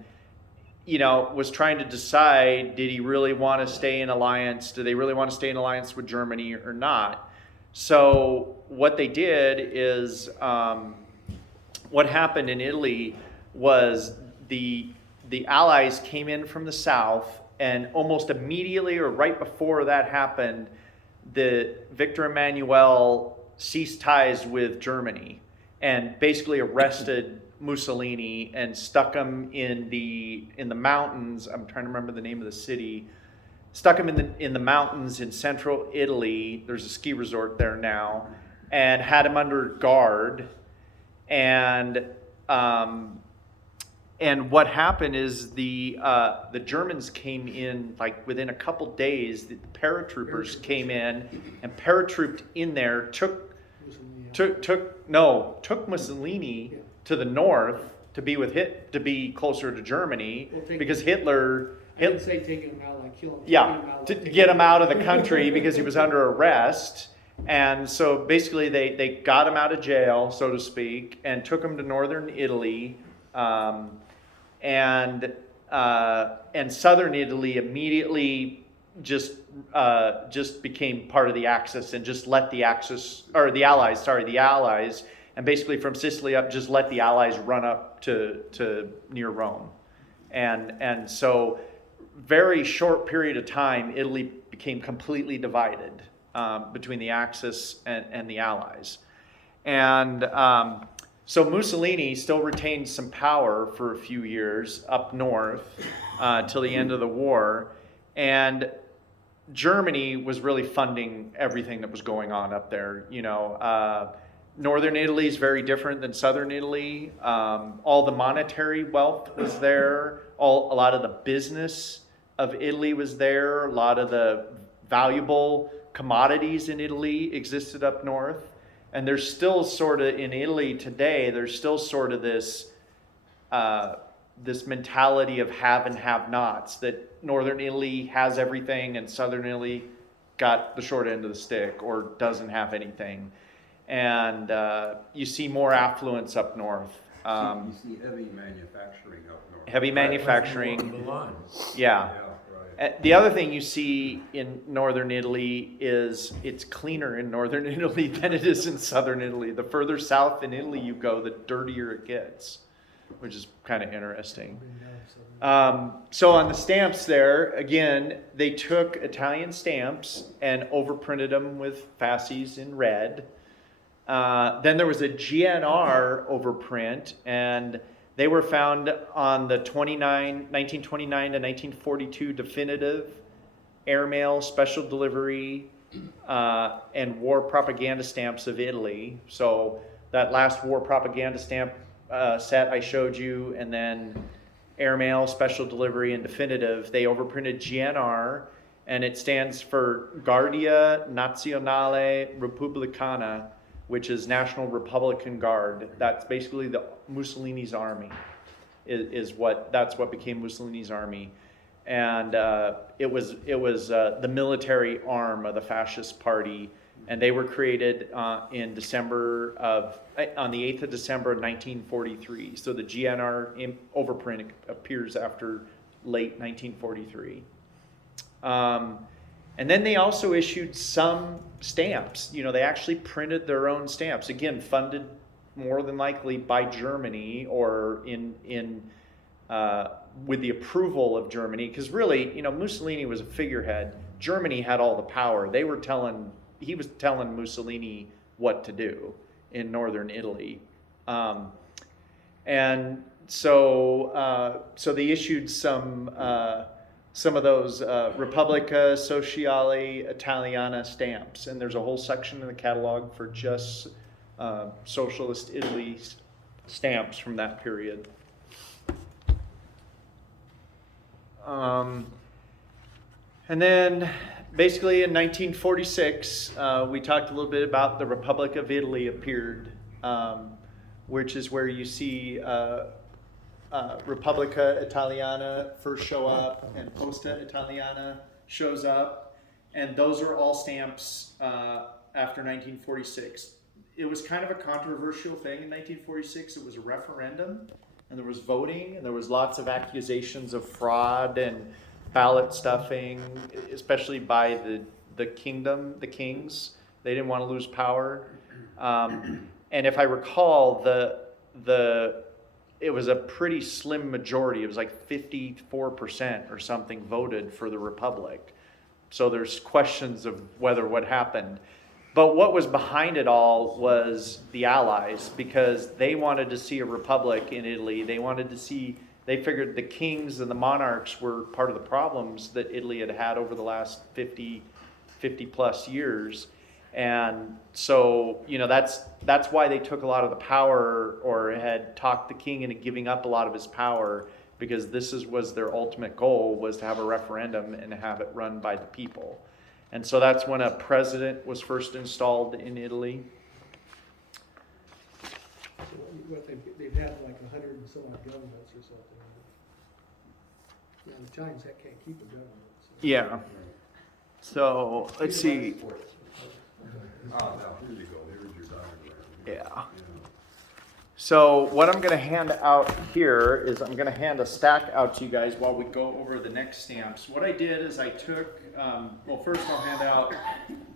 was trying to decide, did he really want to stay in alliance? Do they really want to stay in alliance with Germany or not? So what they did is, what happened in Italy was the Allies came in from the south, and almost immediately or right before that happened, the Victor Emmanuel ceased ties with Germany and basically arrested Mussolini and stuck him in the mountains. I'm trying to remember the name of the city. Stuck him in the mountains in central Italy. There's a ski resort there now, and had him under guard. And what happened is the Germans came in like within a couple days. The paratroopers came in and paratrooped in there. Took Mussolini to the north to be with to be closer to Germany, because Hitler. I didn't say taking him out, like killing him. Yeah, to get him out of the country because he was under arrest. And so basically they got him out of jail, so to speak, and took him to northern Italy. And southern Italy immediately just became part of the Axis and just let the Allies, and basically from Sicily up, just let the Allies run up to near Rome. And so very short period of time, Italy became completely divided between the Axis and the Allies. And so Mussolini still retained some power for a few years up north till the end of the war. And Germany was really funding everything that was going on up there. Northern Italy is very different than southern Italy. All the monetary wealth was there. A lot of the business of Italy was there. A lot of the valuable commodities in Italy existed up north. And there's still sort of, in Italy today, there's still sort of this mentality of have and have nots, that northern Italy has everything and southern Italy got the short end of the stick or doesn't have anything. And you see more affluence up north. You see heavy manufacturing up north. Heavy manufacturing. Milan. Yeah. Right. The other thing you see in northern Italy is it's cleaner in northern Italy than it is in southern Italy. The further south in Italy you go, the dirtier it gets, which is kind of interesting. So on the stamps there, again, they took Italian stamps and overprinted them with Fasies in red. Then there was a GNR overprint, and They were found on the 1929 to 1942 definitive, airmail, special delivery, and war propaganda stamps of Italy. So that last war propaganda stamp set I showed you, and then airmail, special delivery, and definitive, they overprinted GNR, and it stands for Guardia Nazionale Repubblicana, which is National Republican Guard. That's basically the Mussolini's army. That's what became Mussolini's army, and it was the military arm of the fascist party, and they were created on the 8th of December 1943. So the GNR overprint appears after late 1943. And then they also issued some stamps. They actually printed their own stamps. Again, funded more than likely by Germany, or with the approval of Germany. Because really, Mussolini was a figurehead. Germany had all the power. He was telling Mussolini what to do in northern Italy. And so they issued some of those Repubblica Sociale Italiana stamps, and there's a whole section in the catalog for just Socialist Italy stamps from that period. And then basically in 1946, we talked a little bit about the Republic of Italy appeared, which is where you see Repubblica Italiana first show up, and Posta Italiana shows up, and those are all stamps after 1946. It was kind of a controversial thing in 1946. It was a referendum, and there was voting, and there was lots of accusations of fraud and ballot stuffing, especially by the kings. They didn't want to lose power, and if I recall, it was a pretty slim majority. It was like 54% or something voted for the Republic. So there's questions of whether what happened. But what was behind it all was the Allies, because they wanted to see a republic in Italy. They figured the kings and the monarchs were part of the problems that Italy had over the last 50 plus years. And so, that's why they took a lot of the power, or had talked the king into giving up a lot of his power, because was their ultimate goal, was to have a referendum and have it run by the people. And so that's when a president was first installed in Italy. So what they've had like 100 and so on governments or something. Yeah, the Italians can't keep a government. So. Yeah. So let's see. Now, here you go, there's your diagram. Yeah. So what I'm going to hand out here is I'm going to hand a stack out to you guys while we go over the next stamps. What I did is I took, first I'll hand out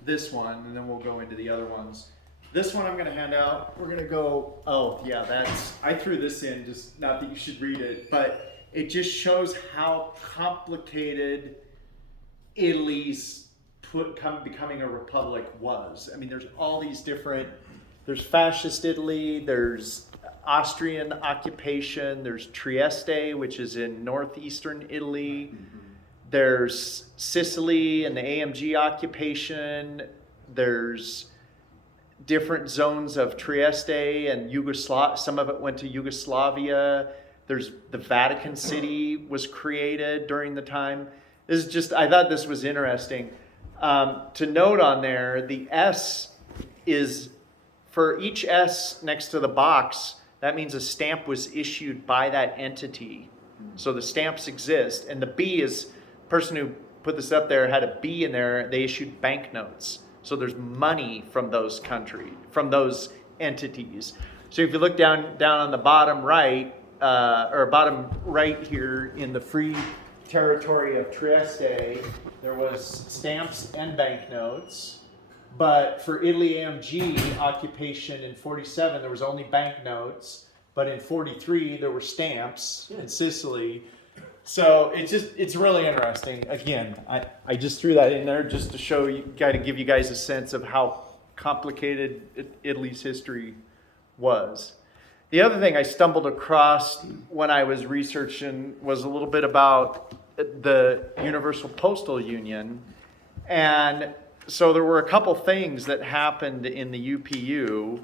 this one, and then we'll go into the other ones. This one I'm going to hand out. We're going to go, I threw this in, just not that you should read it, but it just shows how complicated Italy's becoming a republic was. I mean, there's all these different, there's fascist Italy, there's Austrian occupation, there's Trieste, which is in northeastern Italy, there's Sicily and the AMG occupation, there's different zones of Trieste and some of it went to Yugoslavia, there's the Vatican City was created during the time. I thought this was interesting. To note on there, the S is, for each S next to the box, that means a stamp was issued by that entity. So the stamps exist. And the B is, the person who put this up there had a B in there, they issued banknotes. So there's money from those entities. So if you look down on the bottom right, bottom right here in the free territory of Trieste, there was stamps and banknotes, but for Italy AMG occupation in 47 there was only banknotes, but in 43 there were stamps in Sicily. So it's really interesting. Again, I just threw that in there just to show you, to give you guys a sense of how complicated Italy's history was. The other thing I stumbled across when I was researching was a little bit about the Universal Postal Union. And so there were a couple things that happened in the UPU.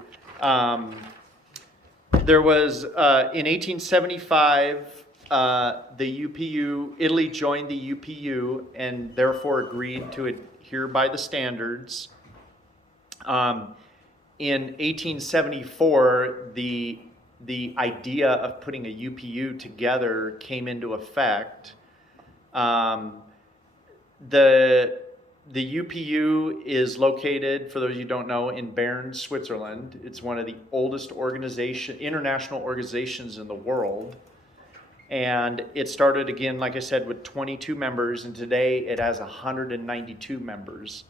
There was, in 1875, the UPU, Italy joined the UPU and therefore agreed to adhere by the standards. In 1874, the idea of putting a UPU together came into effect. The UPU is located, for those you don't know, in Bern, Switzerland. It's one of the oldest international organizations in the world. And it started, again, like I said, with 22 members, and today it has 192 members.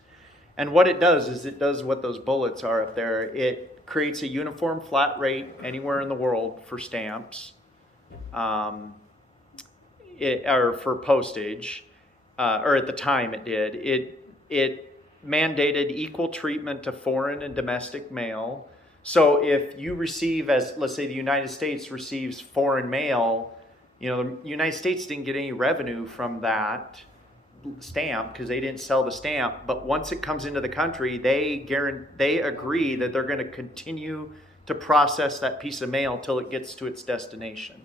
And what it does is it does what those bullets are up there. It creates a uniform flat rate anywhere in the world for stamps, or for postage, or at the time it did. It mandated equal treatment to foreign and domestic mail. So if you receive, as let's say the United States receives foreign mail, the United States didn't get any revenue from that stamp because they didn't sell the stamp. But once it comes into the country, they agree that they're going to continue to process that piece of mail till it gets to its destination.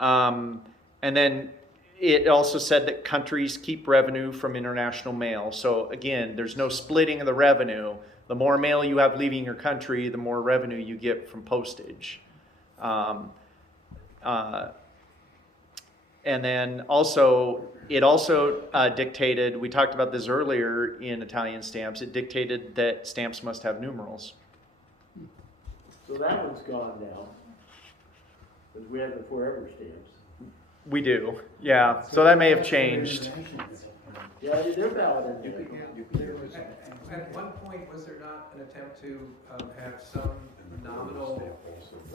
And then it also said that countries keep revenue from international mail. So again, there's no splitting of the revenue. The more mail you have leaving your country, the more revenue you get from postage. And then also, it also dictated, we talked about this earlier in Italian stamps, it dictated that stamps must have numerals. So that one's gone now, because we have the forever stamps. We do, yeah. So that may have changed. Yeah, they're valid in there. At one point, was there not an attempt to have some nominal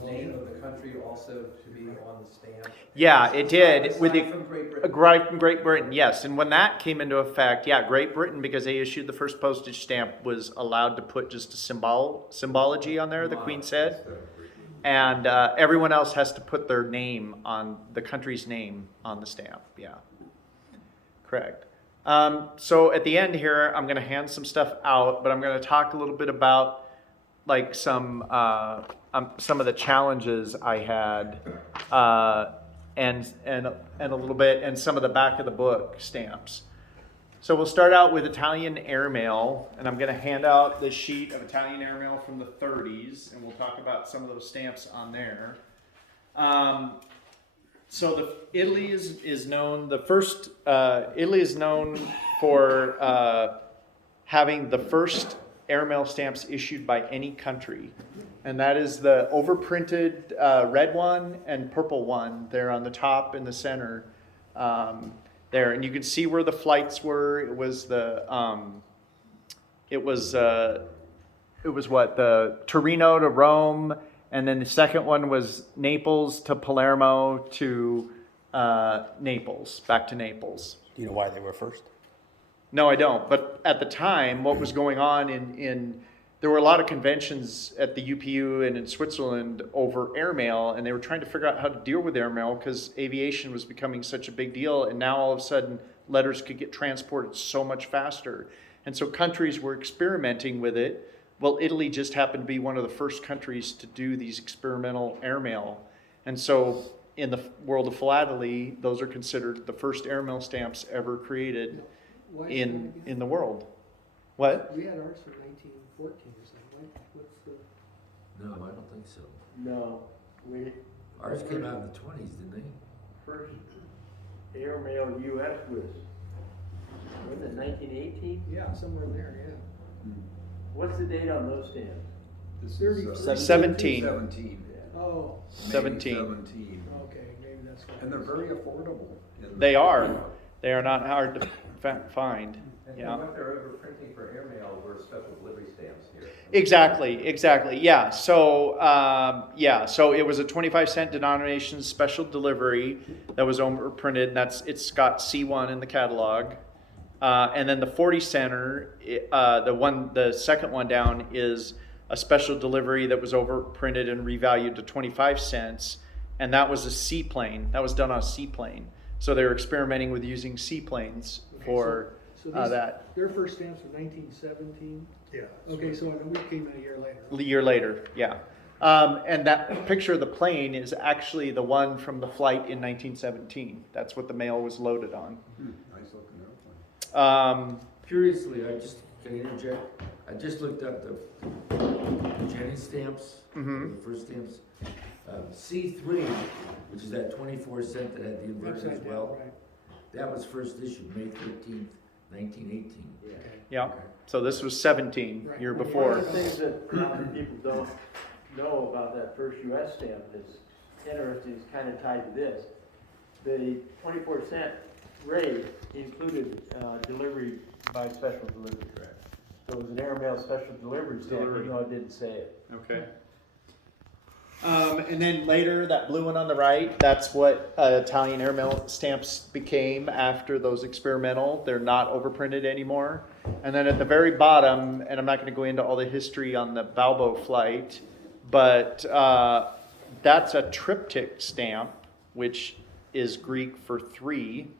name of the country also to be on the stamp? Yeah, it did. With Aside from Great Britain. Great Britain, yes. And when that came into effect, yeah, Great Britain, because they issued the first postage stamp, was allowed to put just a symbology on there, the Queen said. And everyone else has to put their name on, the country's name on the stamp, yeah. Correct. So at the end here, I'm going to hand some stuff out, but I'm going to talk a little bit about like some of the challenges I had, and a little bit, and some of the back of the book stamps. So we'll start out with Italian Airmail, and I'm going to hand out this sheet of Italian Airmail from the 30s, and we'll talk about some of those stamps on there. So Italy is known. Italy is known for having the first airmail stamps issued by any country, and that is the overprinted red one and purple one there on the top in the center there, and you can see where the flights were. It was the Torino to Rome. And then the second one was Naples to Palermo to Naples, back to Naples. Do you know why they were first? No, I don't. But at the time, what was going on there were a lot of conventions at the UPU and in Switzerland over airmail, and they were trying to figure out how to deal with airmail because aviation was becoming such a big deal, and now all of a sudden letters could get transported so much faster. And so countries were experimenting with it. Well, Italy just happened to be one of the first countries to do these experimental airmail. And so in the world of philately, those are considered the first airmail stamps ever created in the world. What? We had ours from 1914 or something. What's the? No, I don't think so. No, Ours came out in the 20s, didn't they? first airmail US was, was it 1918? Yeah, somewhere in there, yeah. What's the date on those stamps? This is, 17. 17. Oh, May 17. 17. okay, maybe that's what. And they're very affordable. They are. They are not hard to find. And Yeah. what they're overprinting for airmail were special delivery stamps here. Exactly. Yeah. So it was a 25-cent denomination special delivery that was overprinted, and it's got C1 in the catalog. And then the 40 center, the second one down is a special delivery that was overprinted and revalued to 25 cents, and that was a seaplane. That was done on a seaplane. So they were experimenting with using seaplanes for So these, that. their first stamps were 1917? Yeah. Okay, so we came in a year later. A year later, yeah. And that picture of the plane is actually the one from the flight in 1917. That's what the mail was loaded on. Nice looking airplane. Curiously, can I interject? I just looked up the Jenny stamps, Mhm. the first stamps. C3, which is that 24 cent that had the inverted as Upside down, well, right. that was first issued May 13th, 1918. Yeah. So this was 17, year Right. before. One of the things that a lot of people don't know about that first US stamp that's interesting, is kind of tied to this. The 24-cent rate included delivery by special delivery. Correct. So it was an Airmail special delivery stamp, even though it didn't say it. Okay. And then later, that blue one on the right, that's what Italian airmail stamps became after those experimental. They're not overprinted anymore. And then at the very bottom, and I'm not going to go into all the history on the Balbo flight, but that's a triptych stamp, which is Greek for three.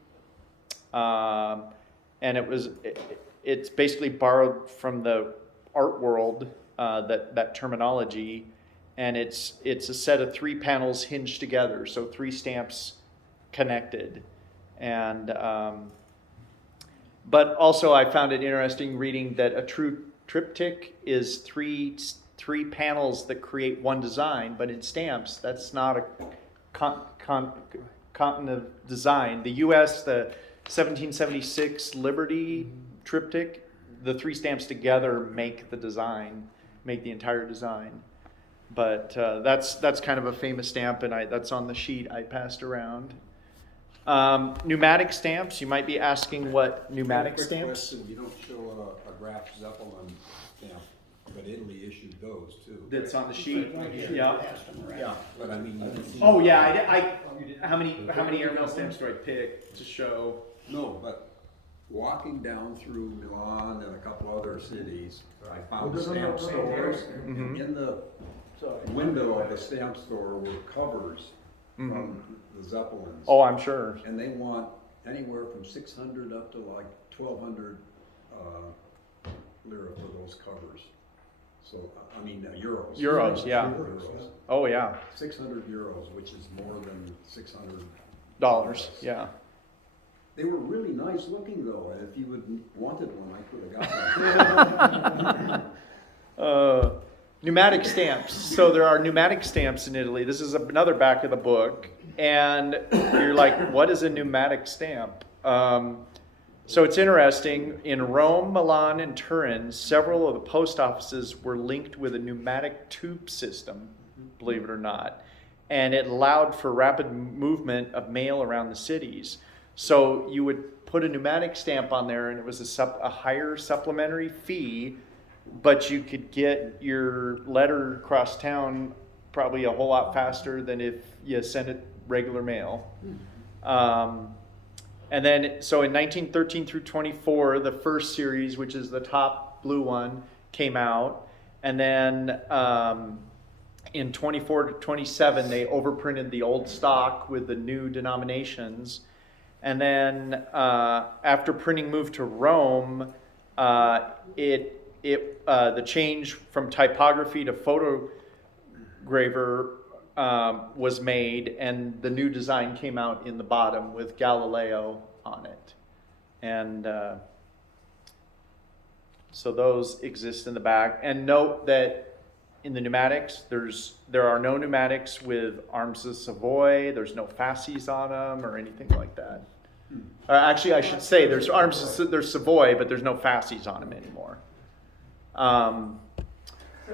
And it's basically borrowed from the art world, that terminology. And it's a set of 3 panels hinged together, so 3 stamps connected. And but also I found it interesting reading that a true triptych is three panels that create one design, but in stamps that's not a continent design. The U.S. the 1776 Liberty triptych, the 3 stamps together make the entire design. But that's kind of a famous stamp, and that's on the sheet I passed around. Pneumatic stamps. You might be asking what pneumatic Quick stamps. question, you don't show a Graf Zeppelin stamp, but Italy issued those too. That's on the sheet. Yeah. Yeah. But I mean, you can see. Oh yeah. How many airmail stamps do I pick to show? No, but walking down through Milan and a couple other cities, I found stamp stores. Mhm. In the window of the stamp store were covers from the Zeppelins. Oh, I'm sure. And they want anywhere from 600 up to like 1,200 lira for those covers. So, I mean, euros. Euros, yeah. Euros. Oh yeah. 600 euros, which is more than $600. Dollars. Yeah. They were really nice looking though, and if you would wanted one, I could have got one. Pneumatic stamps. So there are pneumatic stamps in Italy. This is another back of the book. And you're like, what is a pneumatic stamp? So it's interesting. In Rome, Milan, and Turin, several of the post offices were linked with a pneumatic tube system, believe it or not. And it allowed for rapid movement of mail around the cities. So you would put a pneumatic stamp on there, and it was a higher supplementary fee, but you could get your letter across town probably a whole lot faster than if you sent it regular mail. And then, so in 1913 through 24, the first series, which is the top blue one, came out. And then in 24 to 27, they overprinted the old stock with the new denominations. And then after printing moved to Rome, the change from typography to photograver was made, and the new design came out in the bottom with Galileo on it. And so those exist in the back. And note that in the pneumatics, there are no pneumatics with Arms of Savoy. There's no Fasies on them or anything like that. Actually, I should say there's there's Savoy, but there's no Fasies on them anymore.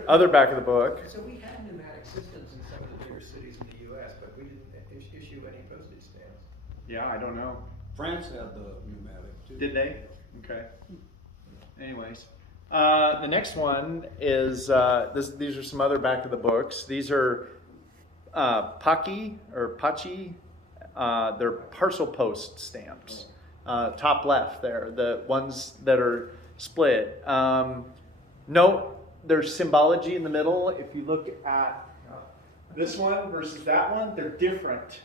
Other back of the book. So we had pneumatic systems in some of the bigger cities in the U.S., but we didn't issue any postage stamps. Yeah, I don't know. France had the pneumatic too. Did they? Okay. Anyways, the next one is these are some other back of the books. These are Pachi or Pachi. They're parcel post stamps. Top left there, the ones that are split. Note there's symbology in the middle. If you look at this one versus that one, they're different.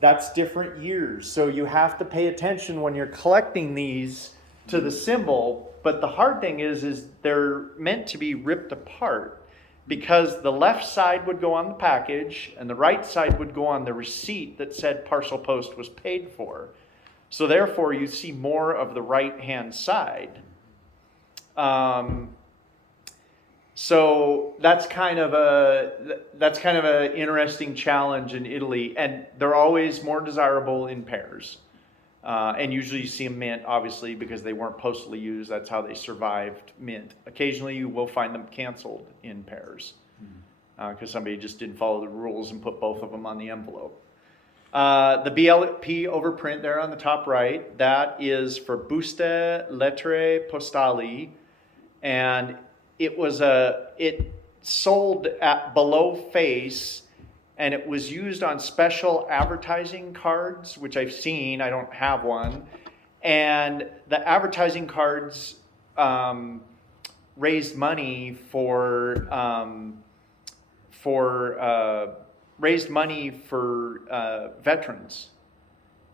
That's different years. So you have to pay attention when you're collecting these to the symbol. But the hard thing is they're meant to be ripped apart, because the left side would go on the package and the right side would go on the receipt that said parcel post was paid for. So therefore you see more of the right hand side. So that's kind of an interesting challenge in Italy, and they're always more desirable in pairs. And usually you see them mint, obviously, because they weren't postally used. That's how they survived mint. Occasionally you will find them canceled in pairs, because somebody just didn't follow the rules and put both of them on the envelope. The BLP overprint there on the top right, that is for Buste Lettere Postali, and it sold at below face, and it was used on special advertising cards, which I've seen. I don't have one. And the advertising cards raised money for veterans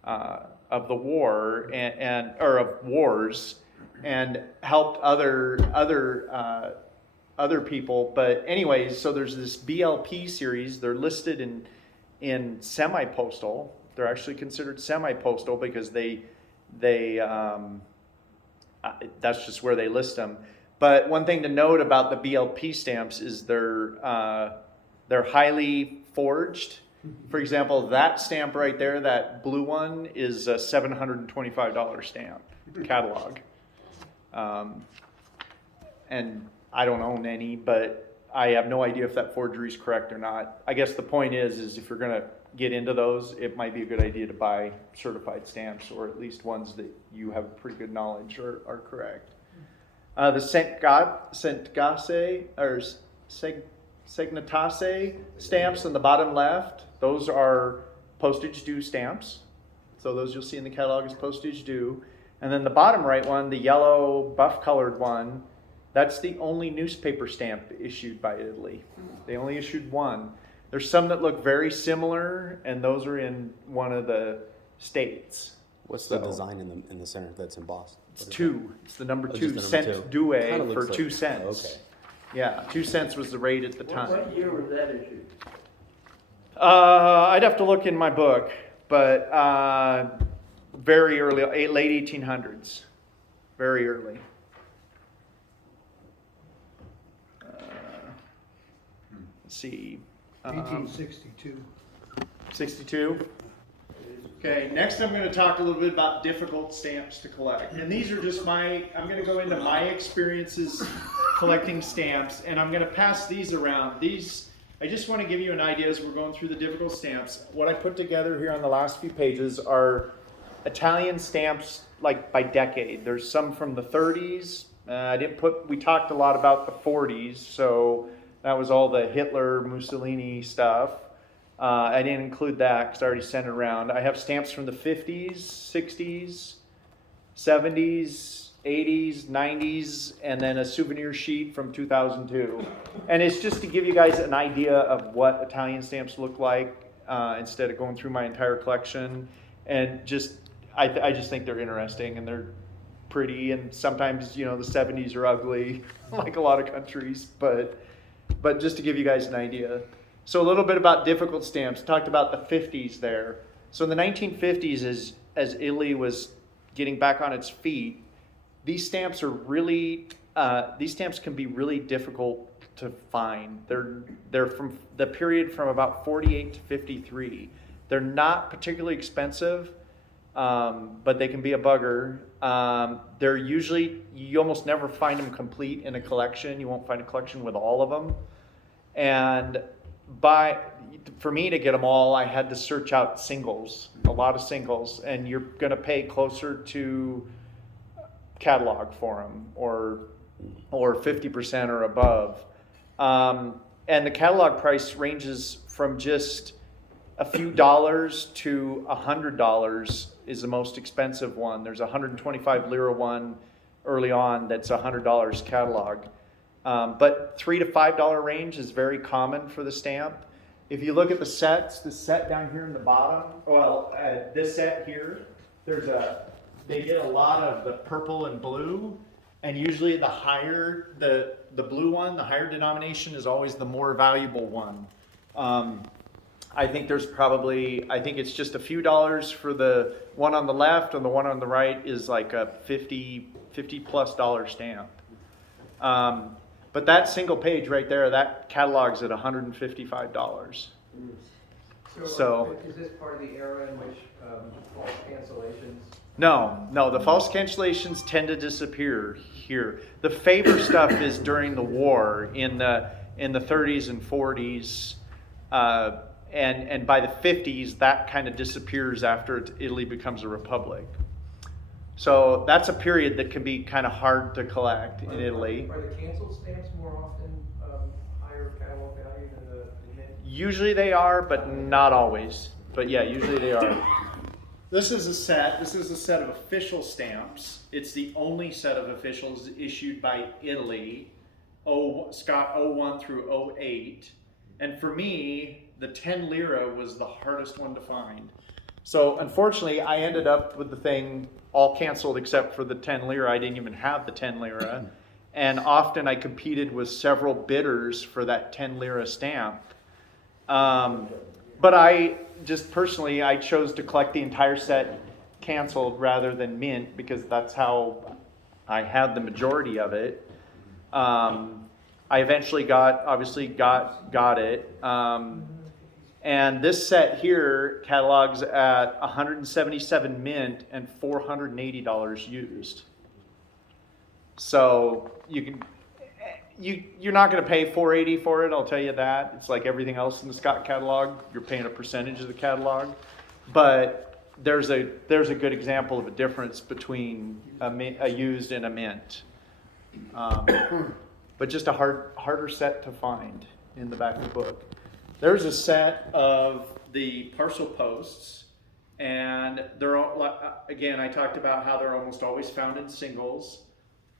of the war or of wars, and helped other people. But anyways, so there's this BLP series. They're listed in semi-postal. They're actually considered semi-postal because they that's just where they list them. But one thing to note about the BLP stamps is they're highly forged. For example, that stamp right there, that blue one, is a $725 stamp catalog. And I don't own any, but I have no idea if that forgery is correct or not. I guess the point is if you're going to get into those, it might be a good idea to buy certified stamps, or at least ones that you have pretty good knowledge are correct. The Sentgase or Segnatase stamps on the bottom left, those are postage due stamps. So those you'll see in the catalog is postage due. And then the bottom right one, the yellow buff colored one, that's the only newspaper stamp issued by Italy. They only issued one. There's some that look very similar, and those are in one of the states. What's the design in the center that's embossed? It's two. It's the number Oh, two. just the number Cent two. due Kinda for looks like- 2 cents. Okay. Yeah, 2 cents was the rate at the time. What year was that issued? I'd have to look in my book, but very early, late 1800s. Very early. Let's see. 1862. 62. Okay, next I'm going to talk a little bit about difficult stamps to collect. And these are just I'm going to go into my experiences collecting stamps, and I'm going to pass these around. These, I just want to give you an idea as we're going through the difficult stamps. What I put together here on the last few pages are Italian stamps, like by decade. There's some from the 30s. We talked a lot about the 40s, so that was all the Hitler, Mussolini stuff. I didn't include that because I already sent it around. I have stamps from the 50s, 60s, 70s, 80s, 90s, and then a souvenir sheet from 2002. And it's just to give you guys an idea of what Italian stamps look like instead of going through my entire collection. And I just think they're interesting and they're pretty. And sometimes, the 70s are ugly, like a lot of countries. But just to give you guys an idea. So a little bit about difficult stamps. Talked about the 50s there. So in the 1950s, as Italy was getting back on its feet, these stamps can be really difficult to find. They're from the period from about 48 to 53. They're not particularly expensive, but they can be a bugger. They're usually, you almost never find them complete in a collection. You won't find a collection with all of them. And for me to get them all, I had to search out singles, a lot of singles, and you're going to pay closer to catalog for them, or 50% or above. And the catalog price ranges from just a few dollars to $100 is the most expensive one. There's a 125 lira one early on that's $100 catalog. But $3 to $5 range is very common for the stamp. If you look at the sets, the set down here in the bottom, this set here, they get a lot of the purple and blue, and usually the higher, the blue one, the higher denomination is always the more valuable one. I think it's just a few dollars for the one on the left, and the one on the right is like a $50 plus stamp. But that single page right there, that catalog's at $155. So is this part of the era in which false cancellations? No, the false cancellations tend to disappear here. The favor stuff is during the war in the 30s and 40s, and by the 50s that kind of disappears after Italy becomes a republic. So that's a period that can be kind of hard to collect in Italy. Are the canceled stamps more often higher catalog value than the mint? Usually they are, but not always. But yeah, usually they are. This is a set of official stamps. It's the only set of officials issued by Italy, Scott 01 through 08. And for me, the 10 lira was the hardest one to find. So unfortunately, I ended up with the thing all canceled except for the 10 lira. I didn't even have the 10 lira. And often I competed with several bidders for that 10 lira stamp. But I chose to collect the entire set canceled rather than mint because that's how I had the majority of it. I eventually got it. And this set here catalogs at $177 mint and $480 used. So you're not going to pay $480 for it, I'll tell you that. It's like everything else in the Scott catalog. You're paying a percentage of the catalog. But there's a good example of a difference between a used and a mint. But just a harder set to find in the back of the book. There's a set of the parcel posts, and they're all, again, I talked about how they're almost always found in singles.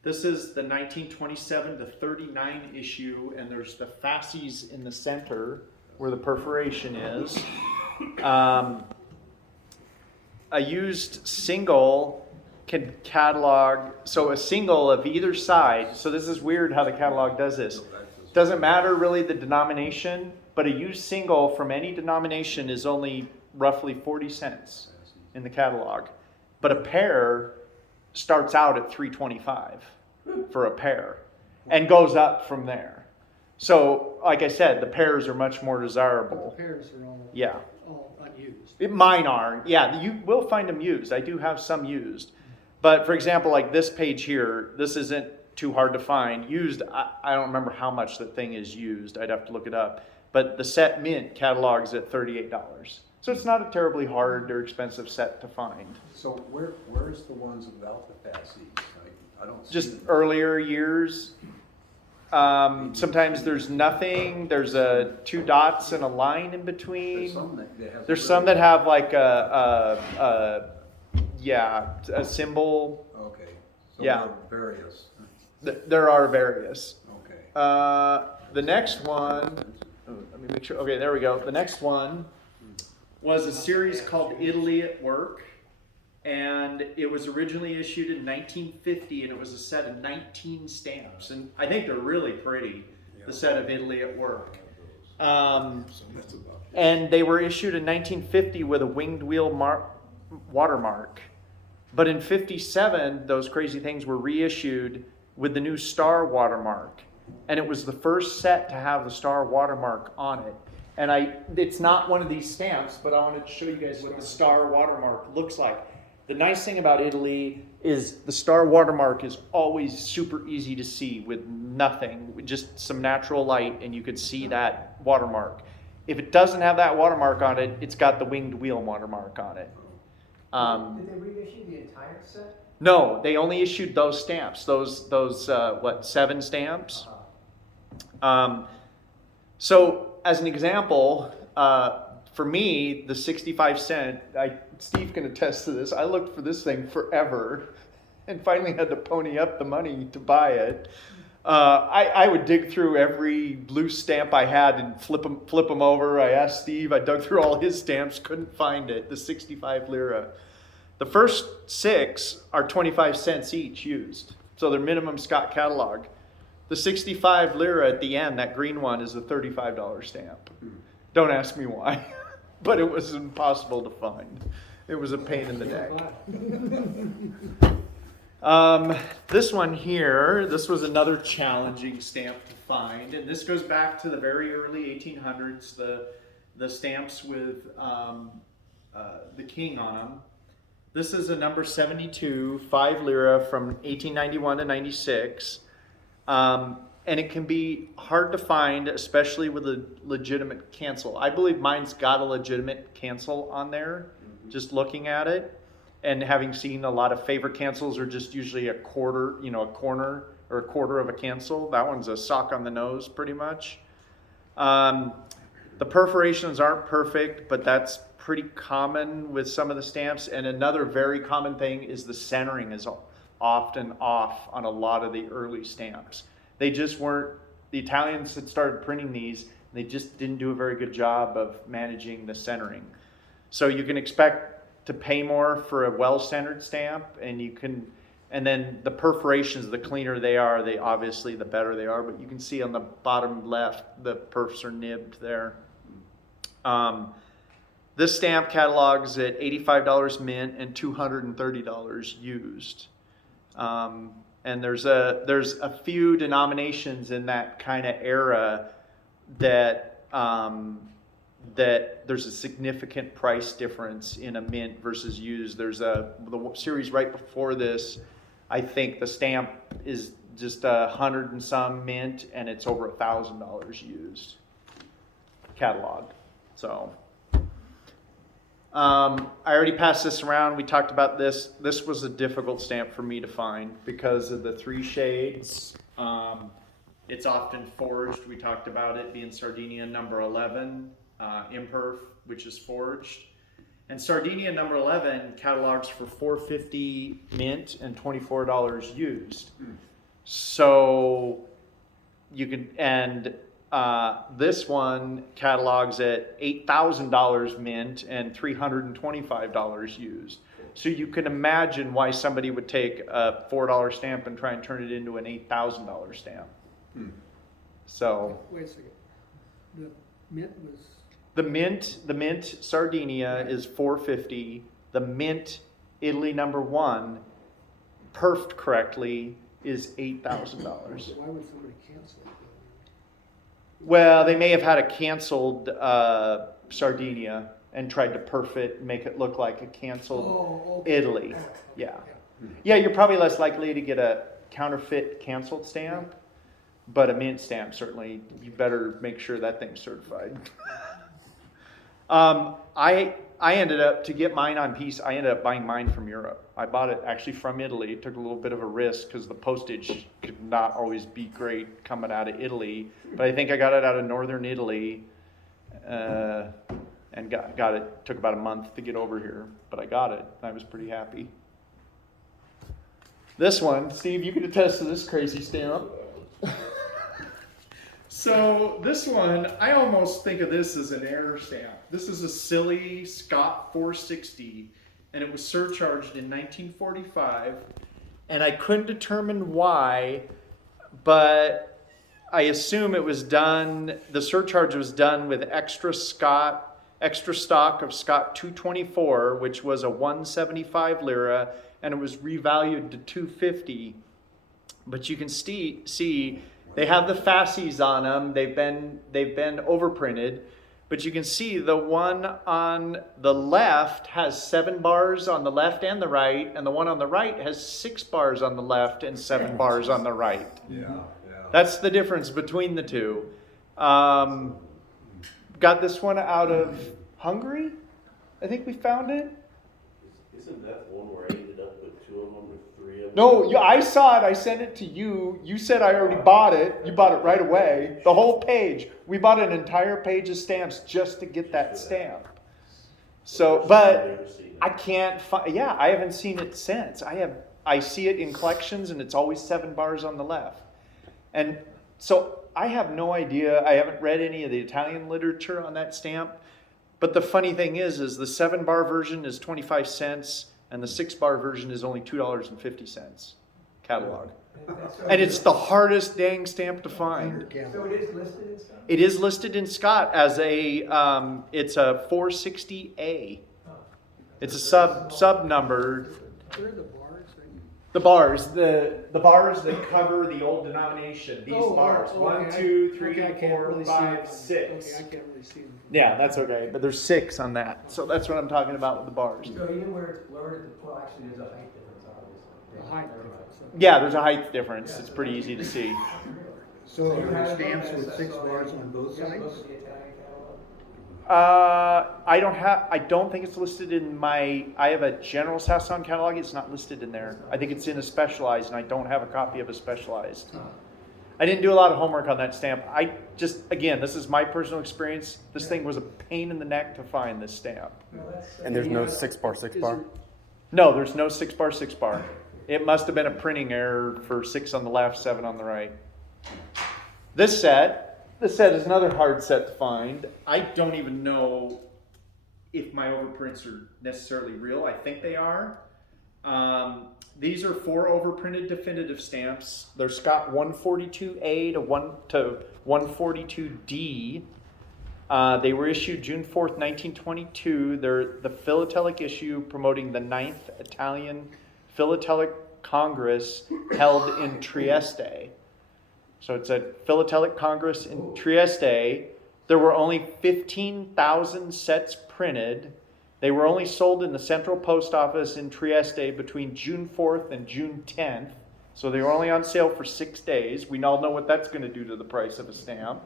This is the 1927 to 39 issue, and there's the Fasies in the center where the perforation is. A used single can catalog, so a single of either side, so this is weird how the catalog does this. Doesn't matter really the denomination, but a used single from any denomination is only roughly 40 cents in the catalog. But a pair starts out at $3.25 for a pair and goes up from there. So, like I said, the pairs are much more desirable. The pairs are all unused. Mine are. Yeah, you will find them used. I do have some used. But for example, like this page here, this isn't too hard to find. Used, I don't remember how much the thing is used. I'd have to look it up. But the set mint catalogs at $38. So it's not a terribly hard or expensive set to find. So where's the ones without the Fasies? I don't see Just them. earlier years. Sometimes there's nothing. There's two dots and a line in between. There's some that have like a symbol. Okay. So Yeah. there are various. There are various. Okay. The next one, let me make sure. Okay, there we go. The next one was a series called Italy at Work, and it was originally issued in 1950, and it was a set of 19 stamps, and I think they're really pretty. The set of Italy at Work, and they were issued in 1950 with a winged wheel watermark, but in 57 those crazy things were reissued with the new star watermark. And it was the first set to have the star watermark on it. And it's not one of these stamps, but I wanted to show you guys what the star watermark looks like. The nice thing about Italy is the star watermark is always super easy to see with nothing, with just some natural light, and you can see that watermark. If it doesn't have that watermark on it, it's got the winged wheel watermark on it. Did they reissue the entire set? No, they only issued those stamps, those 7 stamps. So as an example, for me, the 65 cent, Steve can attest to this, I looked for this thing forever and finally had to pony up the money to buy it. I would dig through every blue stamp I had and flip them over. I asked Steve, I dug through all his stamps, couldn't find it, the 65 lira. The first 6 are 25 cents each used. So they're minimum Scott catalog. The 65 lira at the end, that green one, is a $35 stamp. Don't ask me why, but it was impossible to find. It was a pain in the neck. This one here, this was another challenging stamp to find, and this goes back to the very early 1800s, the stamps with the king on them. This is a number 72, 5 lira from 1891 to 96. And it can be hard to find, especially with a legitimate cancel. I believe mine's got a legitimate cancel on there, just looking at it. And having seen a lot of favorite cancels are just usually a quarter, a corner or a quarter of a cancel. That one's a sock on the nose, pretty much. The perforations aren't perfect, but that's pretty common with some of the stamps. And another very common thing is the centering is often off on a lot of the early stamps. They just weren't, the Italians had started printing these, and they just didn't do a very good job of managing the centering. So you can expect to pay more for a well-centered stamp, and then the perforations, the cleaner they are, obviously the better they are, but you can see on the bottom left, the perfs are nibbed there. This stamp catalogs at $85 mint and $230 used. And there's a few denominations in that kind of era that there's a significant price difference in a mint versus used. There's the series right before this, I think the stamp is just 100 and some mint, and it's over $1,000 used catalog. So I already passed this around. We talked about this. This was a difficult stamp for me to find because of the 3 shades. It's often forged. We talked about it being Sardinia number 11, imperf, which is forged. And Sardinia number 11 catalogs for $4.50 mint and $24 used. So you can, and this one catalogs at $8,000 mint and $325 used. So you can imagine why somebody would take a $4 stamp and try and turn it into an $8,000 stamp. So Wait a second. The mint was, the mint Sardinia is $4.50. The mint Italy number 1, perfed correctly, is $8,000. why would somebody cancel it? Well, they may have had a canceled Sardinia and tried to perf it and make it look like a canceled Italy. Yeah. Yeah, you're probably less likely to get a counterfeit canceled stamp, but a mint stamp, certainly, you better make sure that thing's certified. I ended up, to get mine on piece, I ended up buying mine from Europe. I bought it actually from Italy. It took a little bit of a risk because the postage could not always be great coming out of Italy. But I think I got it out of northern Italy and got it. Took about a month to get over here, but I got it. I was pretty happy. This one, Steve, you can attest to this crazy stamp. So this one, I almost think of this as an error stamp. This is a silly Scott 460, and it was surcharged in 1945, and I couldn't determine why, but I assume it was done, the surcharge was done with extra stock of Scott 224, which was a 175 lira, and it was revalued to 250. But you can see they have the Fasies on them. They've been overprinted, but you can see the one on the left has 7 bars on the left and the right, and the one on the right has 6 bars on the left and 7 bars on the right. Yeah. That's the difference between the two. Got this one out of Hungary. I think we found it. Isn't that the one where I ended up with 2 of them or 3 of them? No, I saw it. I sent it to you. You said I already bought it. You bought it right away. The whole page. We bought an entire page of stamps just to get that stamp. So, but I can't find. Yeah, I haven't seen it since. I see it in collections, and it's always 7 bars on the left. And so I have no idea, I haven't read any of the Italian literature on that stamp, but the funny thing is the 7-bar version is 25 cents and the 6-bar version is only $2.50 catalog. And it's the hardest dang stamp to find. So it is listed in some? It is listed in Scott as it's a 460A. It's a sub number. Where are the bars? The bars that cover the old denomination. These bars, 1, 2, 3, 4, 5, 6. Okay, I can't really see them. Yeah, that's okay. But there's 6 on that, so that's what I'm talking about with the bars. So even where it's lowered, well, actually, there's a height difference, obviously. A height Never mind. difference. Yeah, there's a height difference. It's pretty easy to see. So you are there have stamps them with as 6 SOA bars on both you have sides? both of the Italian catalog? I don't think it's listed in I have a General Sasson catalog. It's not listed in there. I think it's in a specialized, and I don't have a copy of a specialized. I didn't do a lot of homework on that stamp. Again, this is my personal experience. This thing was a pain in the neck to find, this stamp. And there's no 6-bar, 6-bar? No, there's no 6-bar, 6-bar. It must have been a printing error for 6 on the left, 7 on the right. This set is another hard set to find. I don't even know if my overprints are necessarily real. I think they are. These are 4 overprinted definitive stamps. They're Scott 142A to 142D. They were issued June 4th, 1922. They're the philatelic issue promoting the 9th Italian Philatelic Congress held in Trieste. So it's a philatelic congress in Trieste. There were only 15,000 sets printed. They were only sold in the Central Post Office in Trieste between June 4th and June 10th. So they were only on sale for 6 days. We all know what that's going to do to the price of a stamp.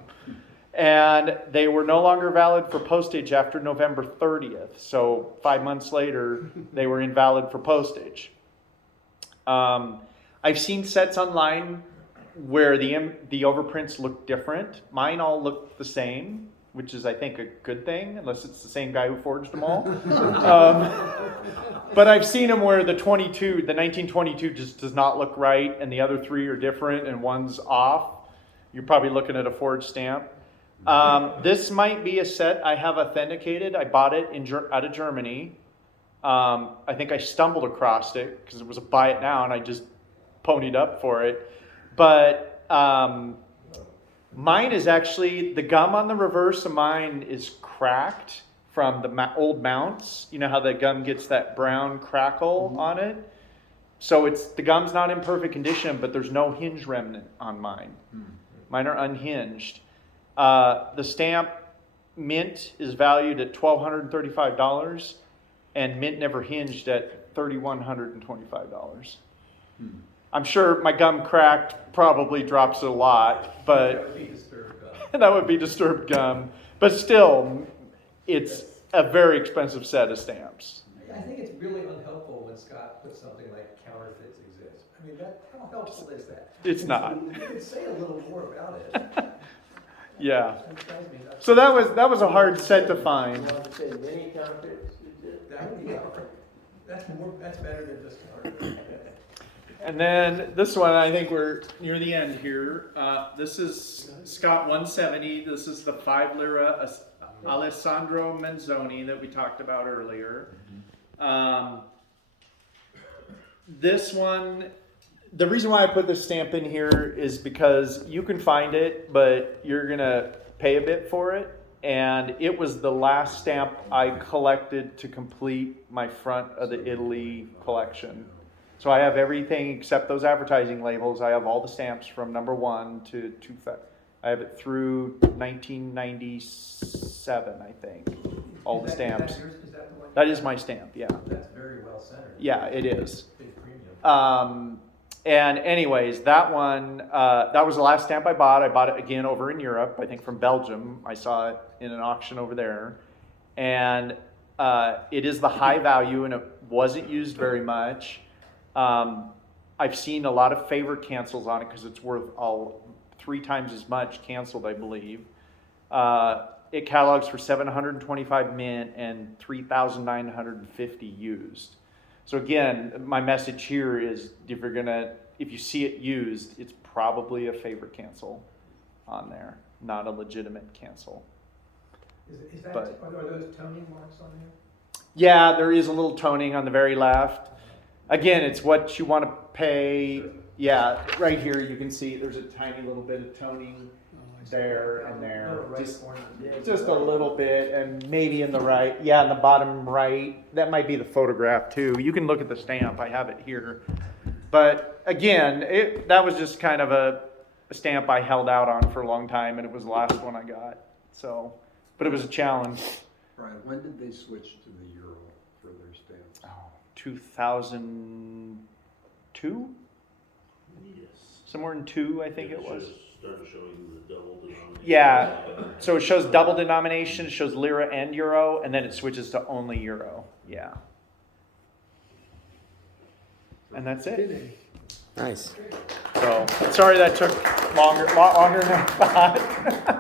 And they were no longer valid for postage after November 30th. So 5 months later, they were invalid for postage. I've seen sets online where the overprints look different. Mine all look the same, which is, I think, a good thing, unless it's the same guy who forged them all. But I've seen them where the 1922 just does not look right, and the other 3 are different, and one's off. You're probably looking at a forged stamp. This might be a set I have authenticated. I bought it out of Germany. I think I stumbled across it because it was a buy it now, and I just ponied up for it. But mine is actually, the gum on the reverse of mine is cracked from the old mounts. You know how the gum gets that brown crackle on it? So the gum's not in perfect condition, but there's no hinge remnant on mine. Mine are unhinged. The stamp mint is valued at $1,235, and mint never hinged at $3,125. I'm sure my gum cracked probably drops it a lot, but That would be disturbed gum. that would be disturbed gum. But still, it's a very expensive set of stamps. I think it's really unhelpful when Scott puts something like counterfeits exist. I mean, how helpful is that? It's not. You could say a little more about it. Yeah. That drives me nuts. So that was a hard set to find. You want to say many counterfeits exist? That would be, that's better than just counterfeit. And then this one, I think we're near the end here. This is Scott 170. This is the 5 lira Alessandro Manzoni that we talked about earlier. This one, the reason why I put this stamp in here is because you can find it, but you're going to pay a bit for it. And it was the last stamp I collected to complete my front of the Italy collection. So I have everything except those advertising labels. I have all the stamps from number 1 to 2. I have it through 1997, I think. All the stamps. Is that the one? That is my stamp, yeah. That's very well centered. Yeah, it is. Big premium. And anyways, that one, that was the last stamp I bought. I bought it again over in Europe, I think from Belgium. I saw it in an auction over there. And it is the high value, and it wasn't used very much. I've seen a lot of favorite cancels on it because it's worth 3 times as much canceled, I believe. It catalogs for 725 mint and 3,950 used. So again, my message here is if you're going to if you see it used, it's probably a favorite cancel on there, not a legitimate cancel. Is that, But- are those toning marks on there? Yeah, there is a little toning on the very left. Again, it's what you want to pay. Yeah, right here you can see there's a tiny little bit of toning there and there. Little right Just, corner. just a little bit, and maybe in the right. Yeah, in the bottom right. That might be the photograph too. You can look at the stamp. I have it here. But again, that was just kind of a stamp I held out on for a long time, and it was the last one I got. So, but it was a challenge. Brian, when did they switch to the euro for their stamps? Oh, 2002? Yes. Somewhere in 2, I think it was. Started showing the double denomination. Yeah, so it shows double denomination, it shows lira and euro, and then it switches to only euro. Yeah. And that's it. Finished. Nice. So, sorry that took a lot longer than I thought.